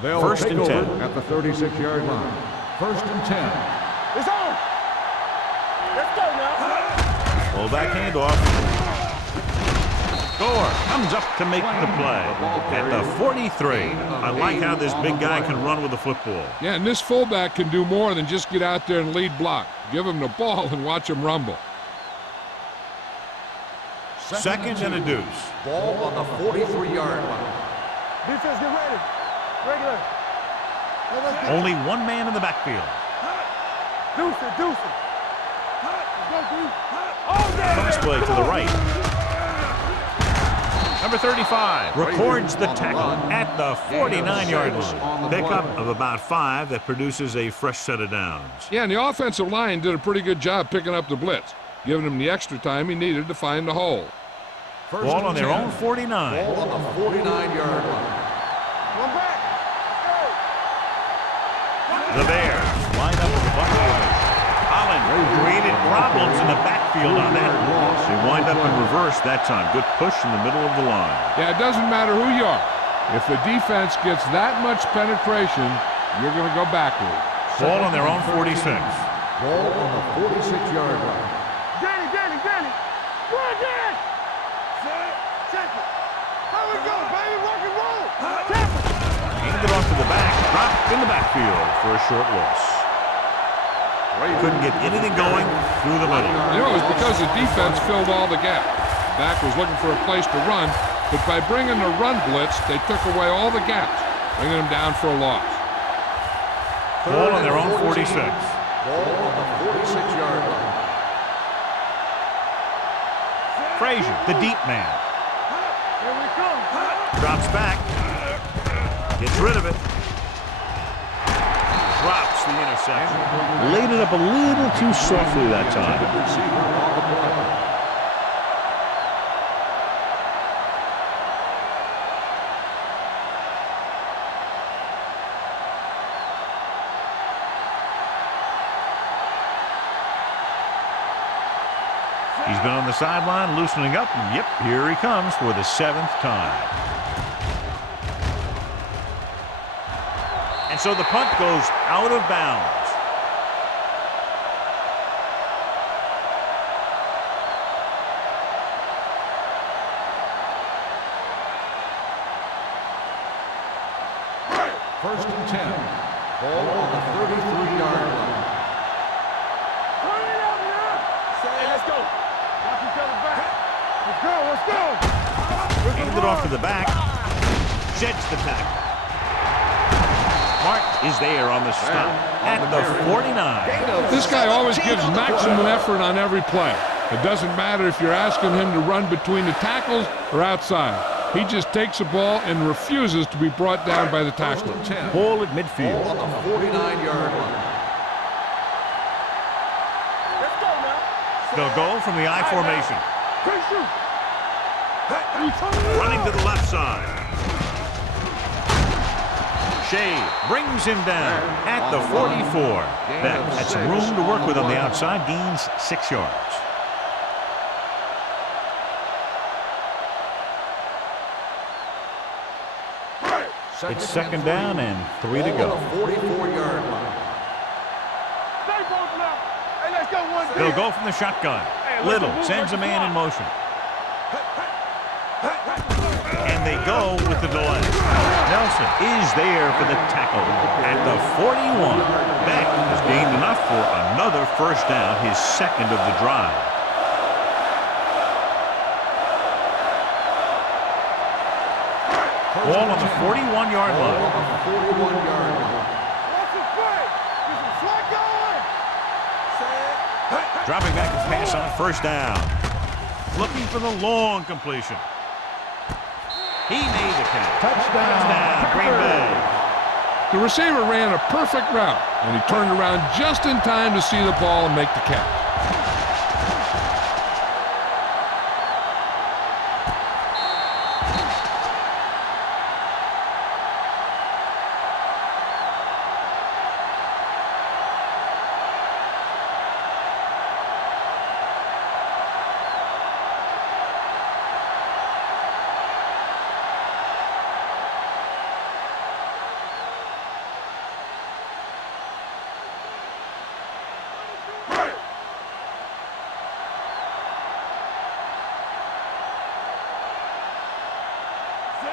They'll First take and over 10. at the 36-yard line. First and 10. It's on. Let's go now. Full back handoff. Gore comes up to make the play at the 43. I like how this big guy can run with the football. Yeah, and this fullback can do more than just get out there and lead block. Give him the ball and watch him rumble. Second and a deuce. Ball on the 43-yard line. Defense, get ready. Regular. Only one man in the backfield. Deuce it. Let's go, Deuce. Oh, yeah. Pass play to the right. Number 35 records the tackle at the 49-yard line. Pickup of about 5 that produces a fresh set of downs. Yeah, and the offensive line did a pretty good job picking up the blitz, giving him the extra time he needed to find the hole. Ball on their own 49. Ball on the 49-yard line. One back. The Bears line up with the bunch formation. Holland created problems in the backfield on that. They wind up in reverse that time. Good push in the middle of the line. Yeah, it doesn't matter who you are. If the defense gets that much penetration, you're going to go backward. Ball on their own 46. Ball on the 46-yard line. Danny. Go on, Danny. Check it. How we go, baby? Rock and roll. Tap it. Handed off to the back. Dropped in the backfield for a short loss. Couldn't get anything going through the middle. You know, it was because the defense filled all the gaps. Back was looking for a place to run, but by bringing the run blitz, they took away all the gaps, bringing them down for a loss. Ball on their own 46. Ball on the 46-yard line. Frazier, the deep man. Here we come. Drops back. Gets rid of it. Drops the interception. Laid it up a little too softly that time. Receiver on the play. He's been on the sideline loosening up, and yep, here he comes for the 7th time. And so the punt goes out of bounds. First and 10. Ball on the 33-yard line. Turn it up now. Hey, let's go. Watch each other back. Let's go. Handed off to the back. Sheds the tackle. Mark is there on the stop at the 49. This guy always gives maximum effort on every play. It doesn't matter if you're asking him to run between the tackles or outside. He just takes the ball and refuses to be brought down by the tackler. Ball at midfield. Ball on the 49-yard line. Let's go now. They'll go from the I formation. Quick shoot. Running to the left side. Shea brings him down at the 44. Beck had some room to work with on the outside. Gains 6 yards. It's second down and 3 to go. 44-yard line. Stay both now. Hey, let's go one. They'll go from the shotgun. Little sends a man in motion. And they go with the delay. Nelson is there for the tackle at the 41. Beck has gained enough for another first down, his second of the drive. Ball on the 41-yard line. 41-yard line. What's the play? There's a flag going. Dropping back to pass on first down. Looking for the long completion. He made the catch. Touchdown, Green Bay. The receiver ran a perfect route, and he turned around just in time to see the ball and make the catch.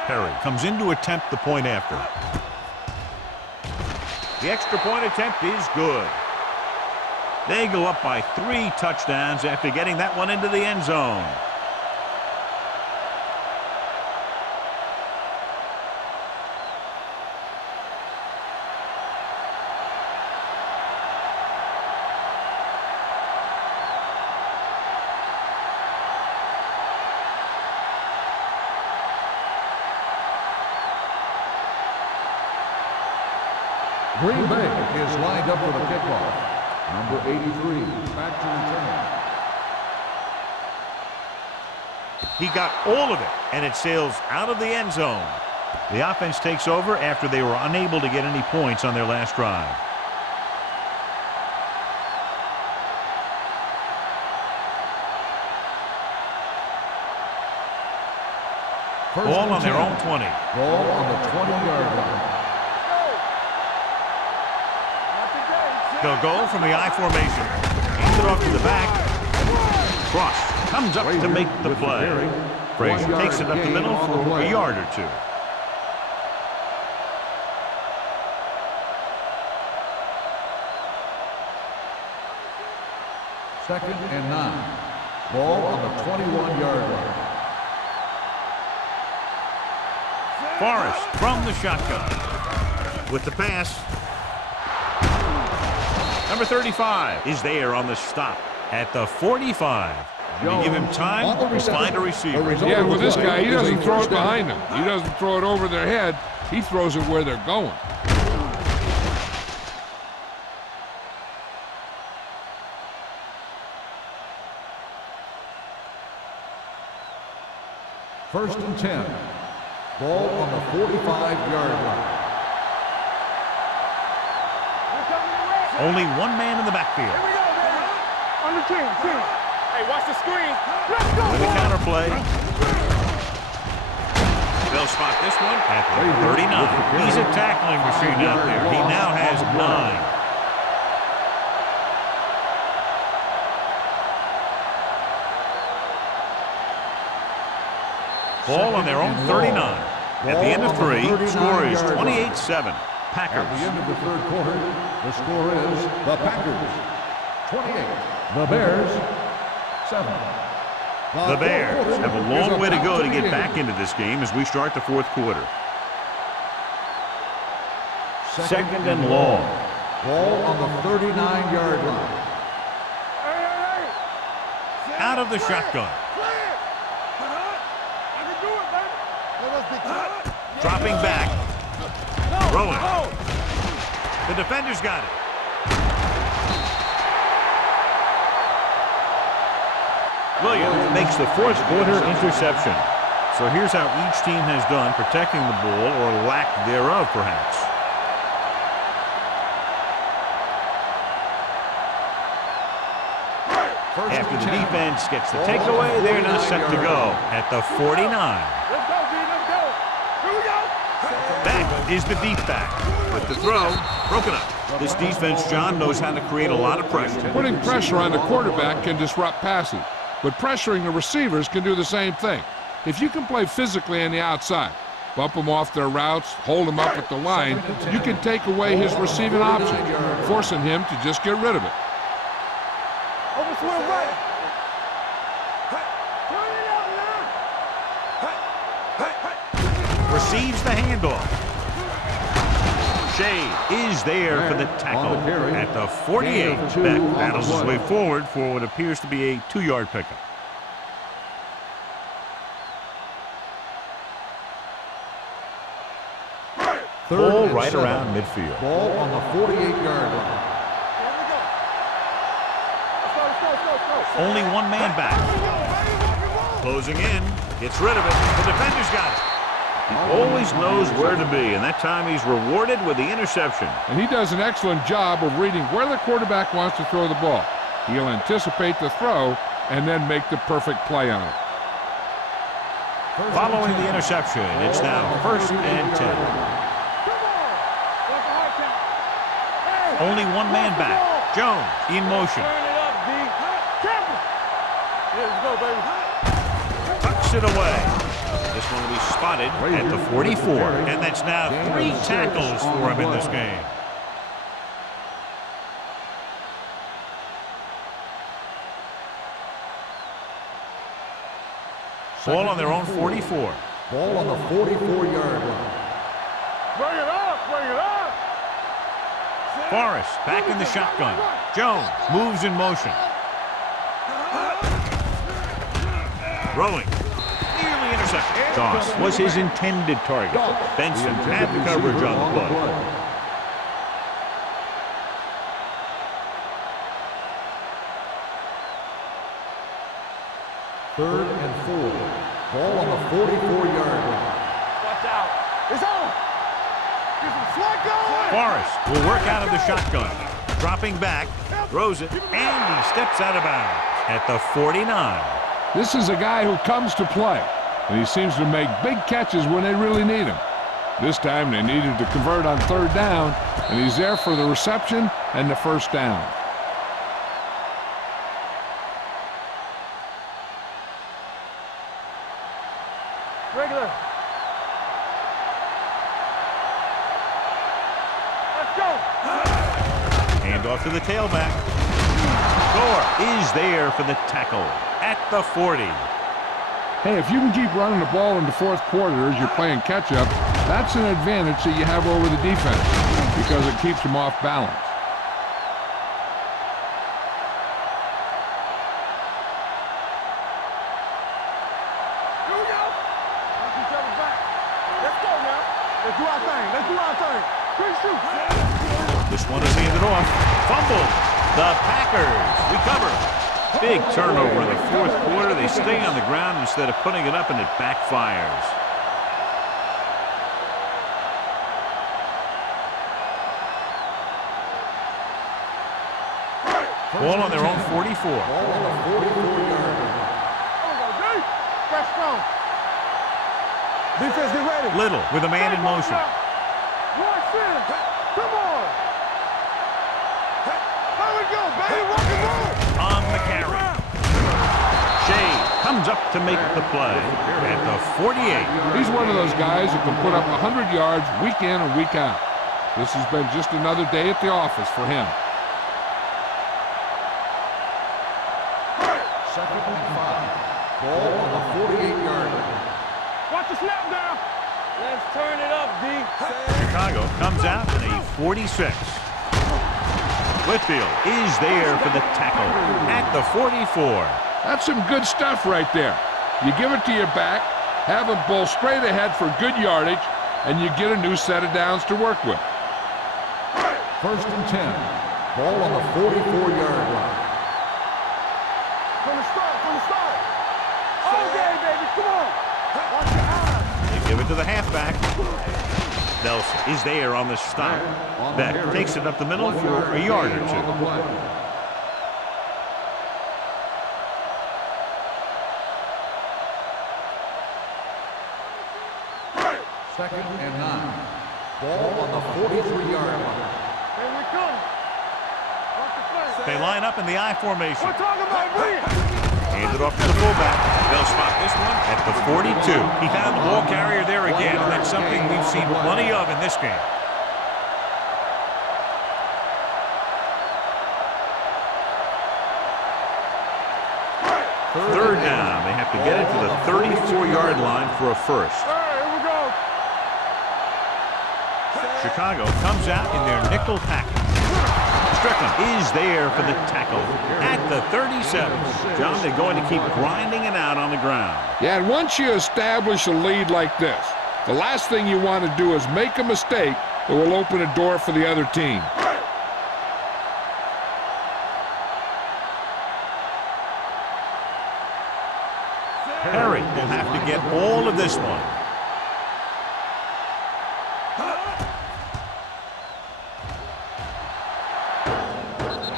Perry comes in to attempt the point after. The extra point attempt is good. They go up by 3 touchdowns after getting that one into the end zone. Green Bay is lined up for the kickoff. Number 83, back to return. He got all of it, and it sails out of the end zone. The offense takes over after they were unable to get any points on their last drive. Ball on their own 20. Ball on the 20-yard line. They'll go from the I formation. Hands it off to the back. Cross comes up to make the play. Frazier takes it up the middle for a yard or two. Second and 9. Ball on the 21-yard line. Forrest from the shotgun. With the pass. Number 35 is there on the stop at the 45. You give him time to find a receiver. Yeah, with this guy, he doesn't throw it behind them. He doesn't throw it over their head. He throws it where they're going. First and 10. Ball on the 45-yard line. Only one man in the backfield. Here we go, man. On the team. Hey, watch the screen. Let's go, With a boy. counter play. They'll spot this one at the 39. He's a tackling machine out there. He now has 9. Ball on their own 39. At the end of 3, score is 28-7. Packers. At the end of the third quarter, the score is the Packers 28, the Bears 7. The Bears have a long way to go to get back into this game as we start the fourth quarter. Second and long. Ball on the 39-yard line. Hey. Out of the shotgun. I can do it, baby. Dropping back. Throwing. The defender's got it. Williams makes the fourth quarter interception. So here's how each team has done protecting the ball, or lack thereof, perhaps. After the defense gets the takeaway, they're now set to go at the 49. Let's go, D. Let's go. Here we go. That is the deep back. With the throw, broken up. This defense, John, knows how to create a lot of pressure. Putting pressure on the quarterback can disrupt passing, but pressuring the receivers can do the same thing. If you can play physically on the outside, bump them off their routes, hold them up at the line, you can take away his receiving option, forcing him to just get rid of it. Over to the right. Turn it out now. Receives the handoff. Shea is there for the tackle at the 48. Beck battles his way forward for what appears to be a 2-yard pickup. Ball right around midfield. Ball on the 48-yard line. Only one man back. Closing in. Gets rid of it. The defender's got it. He always knows where to be, and that time he's rewarded with the interception. And he does an excellent job of reading where the quarterback wants to throw the ball. He'll anticipate the throw and then make the perfect play on it. Following the interception, it's now 1st and 10. Only one man back. Jones in motion. Turn it up, D. Campbell. Here we go, baby. Tucks it away. This one will be spotted at the 44. And that's now 3 tackles for him in this game. Ball on their own 44. Ball on the 44-yard line. Bring it up. Bring it up. Forrest back in the shotgun. Jones moves in motion. Throwing. Nearly intercepted. Doss was his intended target. Benson had the coverage on the play. Third and 4. Ball on the 44-yard line. Watch out. It's on. Get some slack going. Forrest will work out of the shotgun. Dropping back, throws it, and he steps out of bounds at the 49. This is a guy who comes to play. and he seems to make big catches when they really need him. This time they needed to convert on third down, and he's there for the reception and the first down. Regular. Let's go. Hand off to the tailback. Gore is there for the tackle at the 40. Hey, if you can keep running the ball in the fourth quarter as you're playing catch-up, that's an advantage that you have over the defense because it keeps them off balance. Here we go. Watch each other back. Let's go now. Let's do our thing. Let's do our thing. Quick shoot. This one is handed off. Fumble. The Packers recover. Big turnover in the fourth quarter. They stay on the ground instead of putting it up, and it backfires. Ball on their own 44. Ball on the 44-yard line. Press strong. Defense, get ready. Little with a man in motion. Watch this. Come on. There we go, baby. Rock and roll. On the carry. Shea comes up to make the play at the 48. He's one of those guys who can put up 100 yards week in and week out. This has been just another day at the office for him. Second and 5. Ball on the 48-yard line. Watch the snap down. Let's turn it up, D. Chicago comes out in a 46. Whitfield is there for the tackle at the 44. That's some good stuff right there. You give it to your back, have him pull straight ahead for good yardage, and you get a new set of downs to work with. First and 10. Ball on the 44-yard line. From the start, from the start. Okay, baby, come on. Watch your eyes. They give it to the halfback. Nelson is there on the stop. Beck takes it up the middle for a yard or two. Second and 9. Ball on the 43-yard line. Here we come. Watch the play. They line up in the I formation. We're talking about Reed. Hand it off to the fullback. They'll spot this one at the 42. He found the ball carrier there again, and that's something we've seen plenty of in this game. Third down. They have to get it to the 34-yard line for a first. All right, here we go. Chicago comes out in their nickel package. Strickland is there for the tackle at the 37. John, they're going to keep grinding it out on the ground. Yeah, and once you establish a lead like this, the last thing you want to do is make a mistake that will open a door for the other team. Perry will have to get all of this one.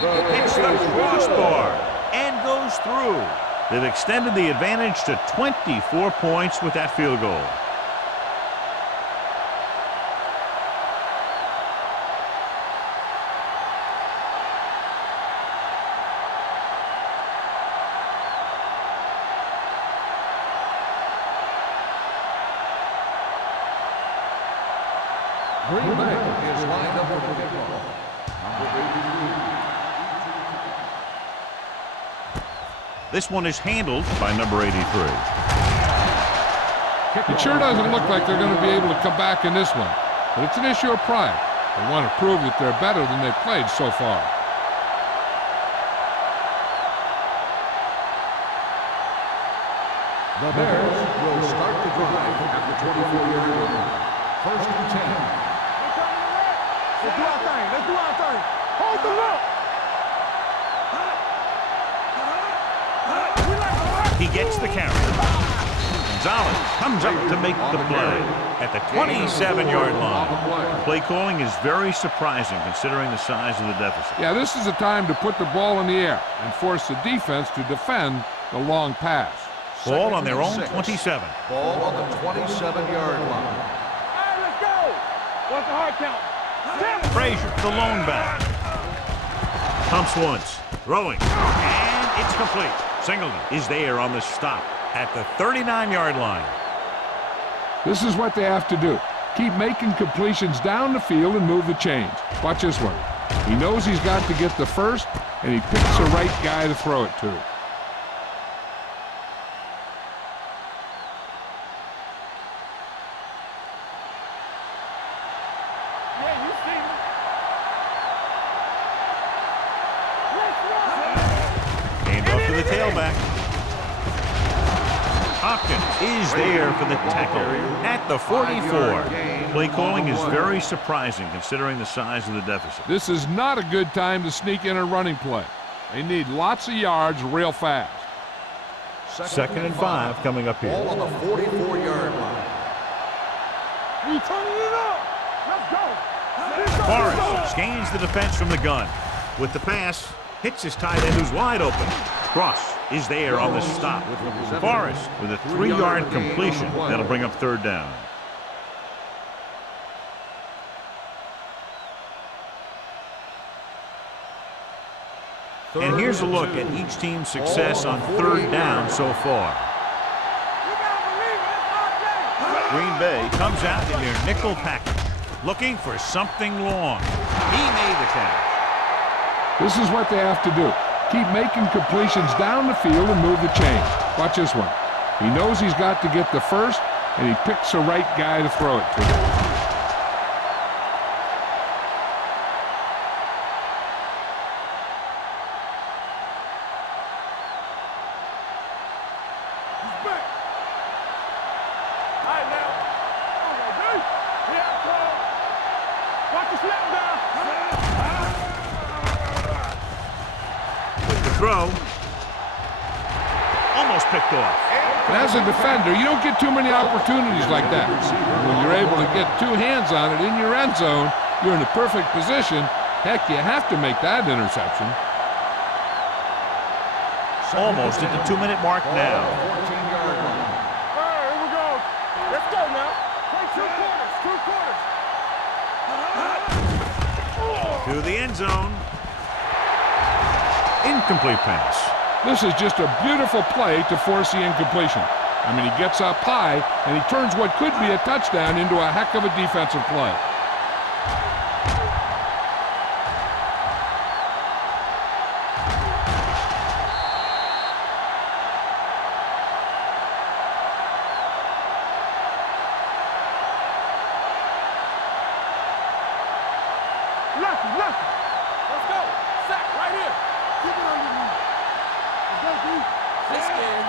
Hits the crossbar and goes through. They've extended the advantage to 24 points with that field goal. Green Bay is lined up for the kickoff. Number 83. This one is handled by number 83. It sure doesn't look like they're going to be able to come back in this one, but it's an issue of pride. They want to prove that they're better than they've played so far. The Bears will start the drive at the 24-yard line. First and 10. Let's do our thing. Let's do our thing. Hold the look. He gets the carry. Gonzalez comes up to make the play at the 27-yard line. Play calling is very surprising considering the size of the deficit. Yeah, this is the time to put the ball in the air and force the defense to defend the long pass. Ball on their own 6. 27. Ball on the 27-yard line. All right, let's go. What's the hard count? Frazier, the lone back. Pumps once. Throwing. And it's complete. Singleton is there on the stop at the 39-yard line. This is what they have to do. Keep making completions down the field and move the chains. Watch this one. He knows he's got to get the first, and he picks the right guy to throw it to. Yeah, you see me. Let's run. Hand off to the tailback. Hopkins is there for the tackle at the 44. Play calling is very surprising considering the size of the deficit. This is not a good time to sneak in a running play. They need lots of yards real fast. Second and 5 coming up here. Ball on the 44-yard line. We turning it up. Let's go. Forrest scans the defense from the gun. With the pass, hits his tight end who's wide open. Cross is there on the stop. Forrest with a 3-yard completion. That'll bring up third down. And here's a look at each team's success on third down so far. Green Bay comes out in their nickel package, looking for something long. He made the catch. This is what they have to do. Keep making completions down the field and move the chains. Watch this one. He knows he's got to get the first, and he picks the right guy to throw it to. Throw. Almost picked off. And as a defender, you don't get too many opportunities like that. When you're able to get two hands on it in your end zone, you're in a perfect position. Heck, you have to make that interception. Almost at the 2-minute mark now. 14-yard line. All right, here we go. Let's go now. Play 2 quarters. 2 quarters. To the end zone. Incomplete pass. This is just a beautiful play to force the incompletion. I mean, he gets up high, and he turns what could be a touchdown into a heck of a defensive play. Left. Let's go. Sack right here. Keep it underneath. Let's go, D. This game.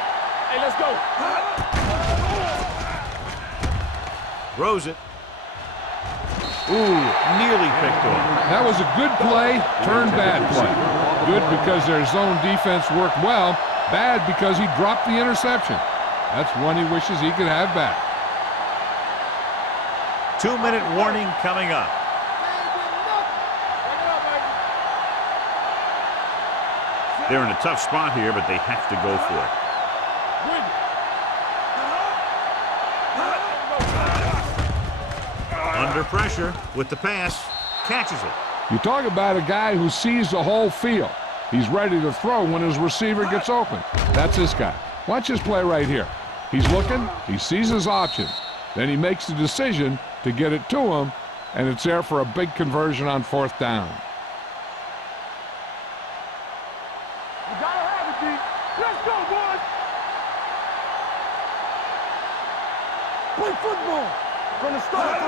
Hey, let's go. Throws it. Ooh, nearly picked off. That was a good play, turned bad play. Good because their zone defense worked well. Bad because he dropped the interception. That's one he wishes he could have back. 2-minute warning coming up. They're in a tough spot here, but they have to go for it. Under pressure with the pass, catches it. You talk about a guy who sees the whole field. He's ready to throw when his receiver gets open. That's this guy. Watch his play right here. He's looking, he sees his option. Then he makes the decision to get it to him, and it's there for a big conversion on fourth down. Let's go, boys! Play football! From the start.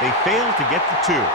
They failed to get the 2.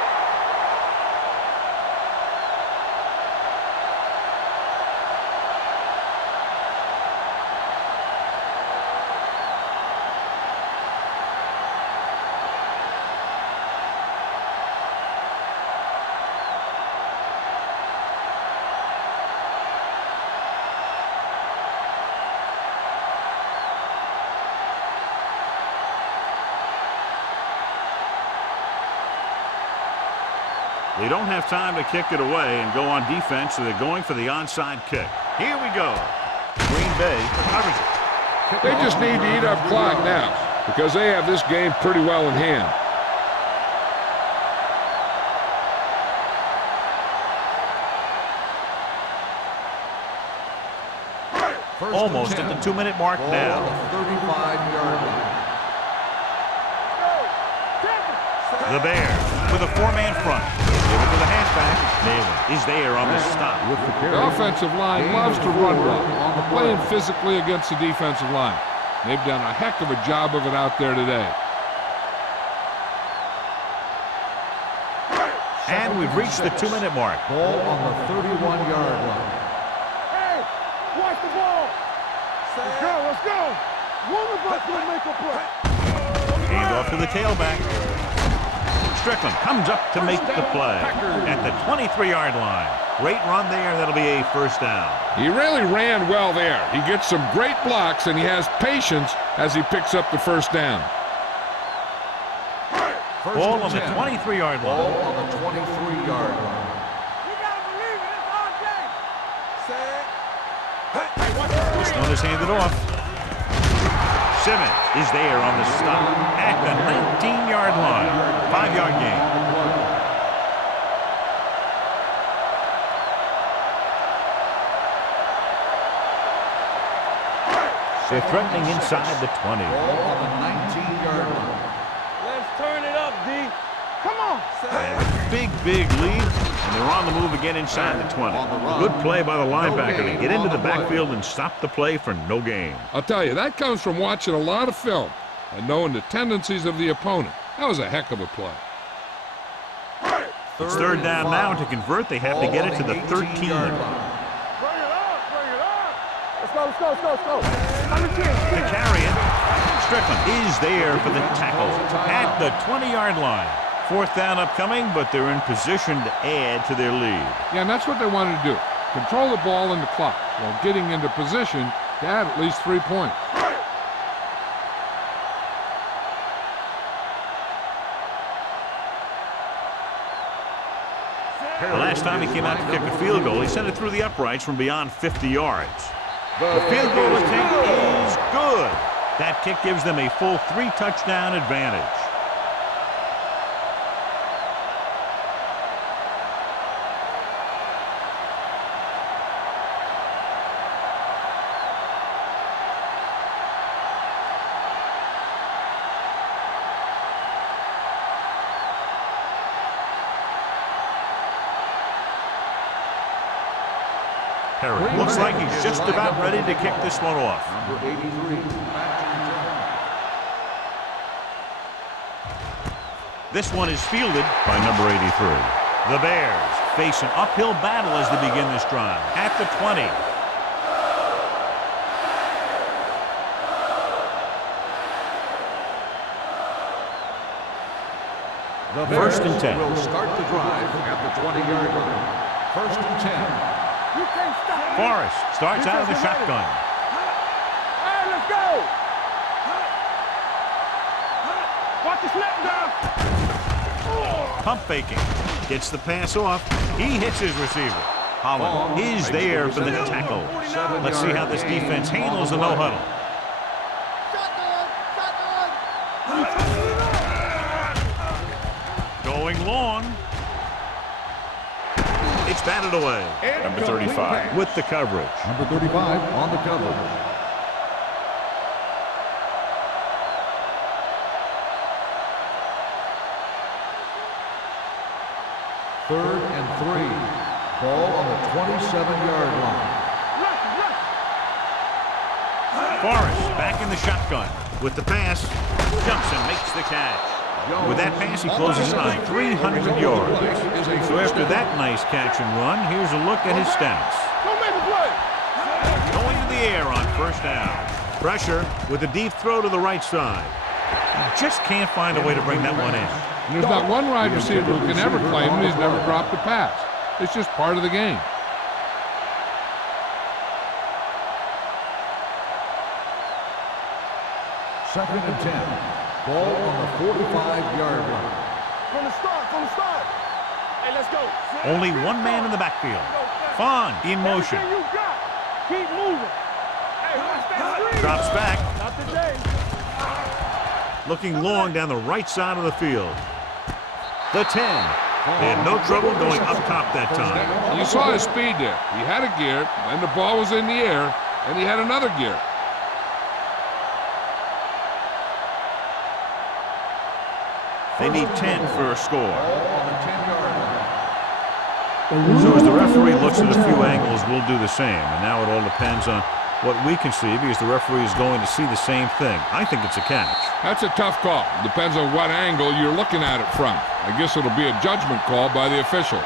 They don't have time to kick it away and go on defense, so they're going for the onside kick. Here we go. Green Bay covers it. They just need to eat up clock now because they have this game pretty well in hand. Almost at the 2-minute mark now. 35-yard line. The Bears with a 4-man front. Give it to the halfback. Naylor is there on the stop. The offensive line loves to run well, playing physically against the defensive line. They've done a heck of a job of it out there today. And we've reached the 2-minute mark. Ball on the 31-yard line. Hey, watch the ball. Let's go, let's go. One of us will make a play. Hand off to the tailback. Strickland comes up to make the play at the 23-yard line. Great run there. That'll be a first down. He really ran well there. He gets some great blocks, and he has patience as he picks up the first down. Ball on the 23-yard line. Ball on the 23-yard line. You gotta believe it, it's our game. This one is handed off. Simmons is there on the stop at the 19-yard line. 5-yard gain. They're threatening inside the 20. Ball on the 19-yard line. Let's turn it up, D. Come on. Big lead, and they're on the move again inside the 20. Good play by the linebacker to get into the backfield and stop the play for no gain. I'll tell you, that comes from watching a lot of film and knowing the tendencies of the opponent. That was a heck of a play. It's third down now. To convert, they have to get it to the 13. Bring it up, bring it up. Let's go, let's go, let's go, let's go. To carry it, Strickland is there for the tackle at the 20-yard line. Fourth down upcoming, but they're in position to add to their lead. Yeah, and that's what they wanted to do. Control the ball and the clock while getting into position to add at least 3 points. The last time he came out to kick a field goal, he sent it through the uprights from beyond 50 yards. The field goal attempt is good. That kick gives them a full 3-touchdown advantage. Looks like he's just about ready to kick this one off. Number 83. This one is fielded by number 83. The Bears face an uphill battle as they begin this drive at the 20. The First and Bears 10. will start the drive at the 20-yard line. First and 10. You can't stop me. Forrest starts out of the shotgun. Hey, let's go. Watch the snap down. Pump faking. Gets the pass off. He hits his receiver. Holland is there for the tackle. Let's see how this defense handles the no-huddle. Going long. It's batted away. Number 35 with the coverage. Number 35 on the coverage. Third and 3. Ball on the 27-yard line. Forrest back in the shotgun with the pass. Jumps and makes the catch. With that pass, he closes in on 300 yards. So after that nice catch and run, here's a look at his stats. Don't make a play. Going to the air on first down. Pressure with a deep throw to the right side. He just can't find a way to bring that one in. And there's not one wide receiver who can ever claim that he's never dropped a pass. It's just part of the game. Second and 10. Ball on the 45-yard line. From the start, from the start. Hey, let's Only one man in the backfield. Fawn in motion. Everything you got. Keep moving. Hey, watch that screen. Drops back. Not today. Looking long down the right side of the field. The 10. They had no trouble going up top that time. You saw his speed there. He had a gear, then the ball was in the air, and he had another gear. They need 10 for a score. On the 10-yard line. So as the referee looks at a few angles, we'll do the same. And now it all depends on what we can see because the referee is going to see the same thing. I think it's a catch. That's a tough call. Depends on what angle you're looking at it from. I guess it'll be a judgment call by the officials.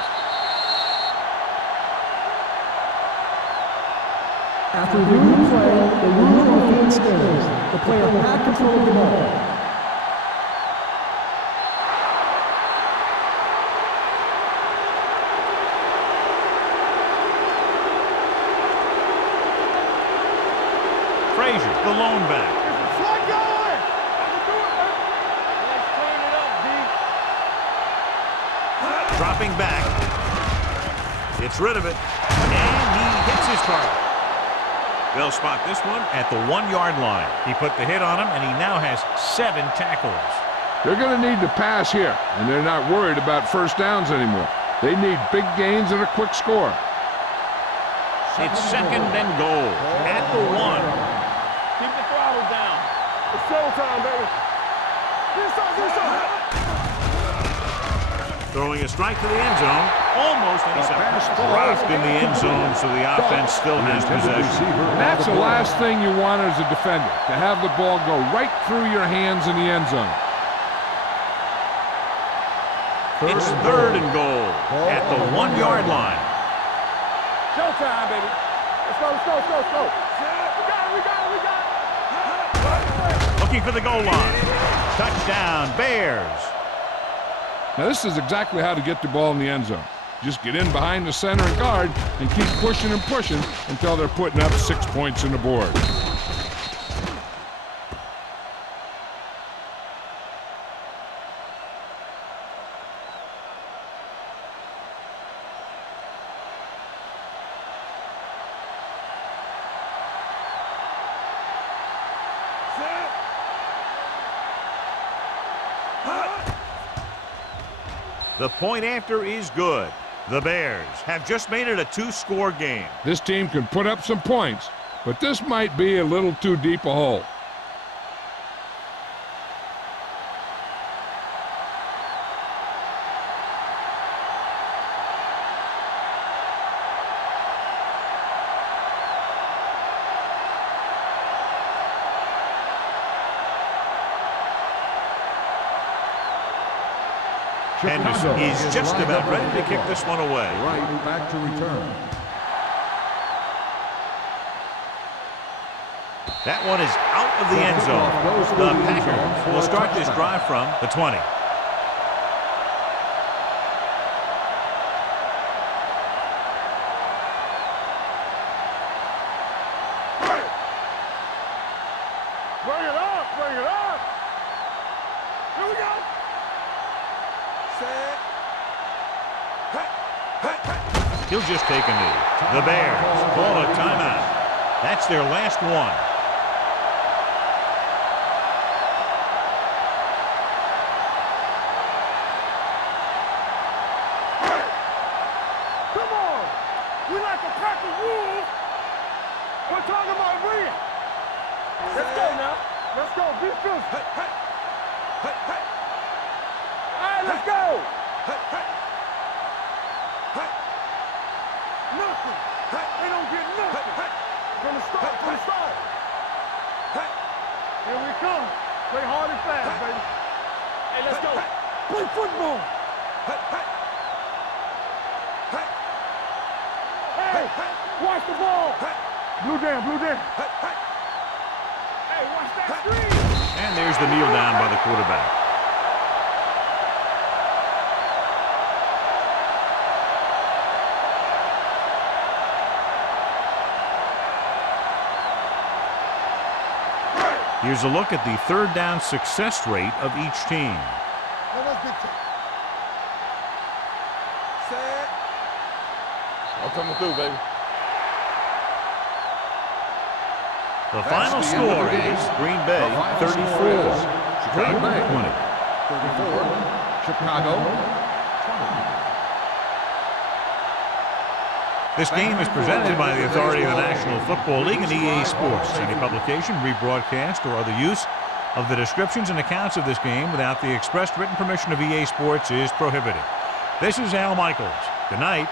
After reviewing the play, the rule on the field stands. The player had control of the ball. Frazier, the lone back. Slide going. I can do it, man. Let's turn it up, D. Dropping back. Gets rid of it. And he hits his target. They'll spot this one at the 1-yard line. He put the hit on him, and he now has 7 tackles. They're going to need to pass here, and they're not worried about first downs anymore. They need big gains and a quick score. It's 2nd and goal at the 1. Keep the throttle down. It's showtime, baby. Throwing a strike to the end zone. Almost intercepted. Dropped in the end zone, so the offense still has possession. That's the last thing you want as a defender, to have the ball go right through your hands in the end zone. It's 3rd and goal at the 1-yard line. Showtime, baby. Let's go. We got it. Looking for the goal line. Touchdown, Bears. Now this is exactly how to get the ball in the end zone. Just get in behind the center and guard and keep pushing and pushing until they're putting up 6 points on the board. The point after is good. The Bears have just made it a 2-score game. This team can put up some points, but this might be a little too deep a hole. Henderson is just about ready to kick this one away. Right back to return. That one is out of the end zone. The Packers will start this drive from the 20. Bring it up. Here we go. He'll just take a knee. The Bears call a timeout. That's their last one. Come on. We like a pack of wolves. We're talking about win. Let's go now. Let's go. Be good. All right, let's go. Nothing. They don't get nothing. From the start. Here we come. Play hard and fast, baby. Hey, let's go. Play football. Hey, watch the ball. Blue down. Hey, watch that screen. And there's the kneel down by the quarterback. Here's a look at the 3rd down success rate of each team. Let's get to I'm coming through, baby. The That's final the end of score the game. is Green Bay The final 34, score is Chicago Green Bay 20. 34, Chicago 20. This game is presented by the authority of the National Football League and EA Sports. Any publication, rebroadcast, or other use of the descriptions and accounts of this game without the expressed written permission of EA Sports is prohibited. This is Al Michaels. Good night.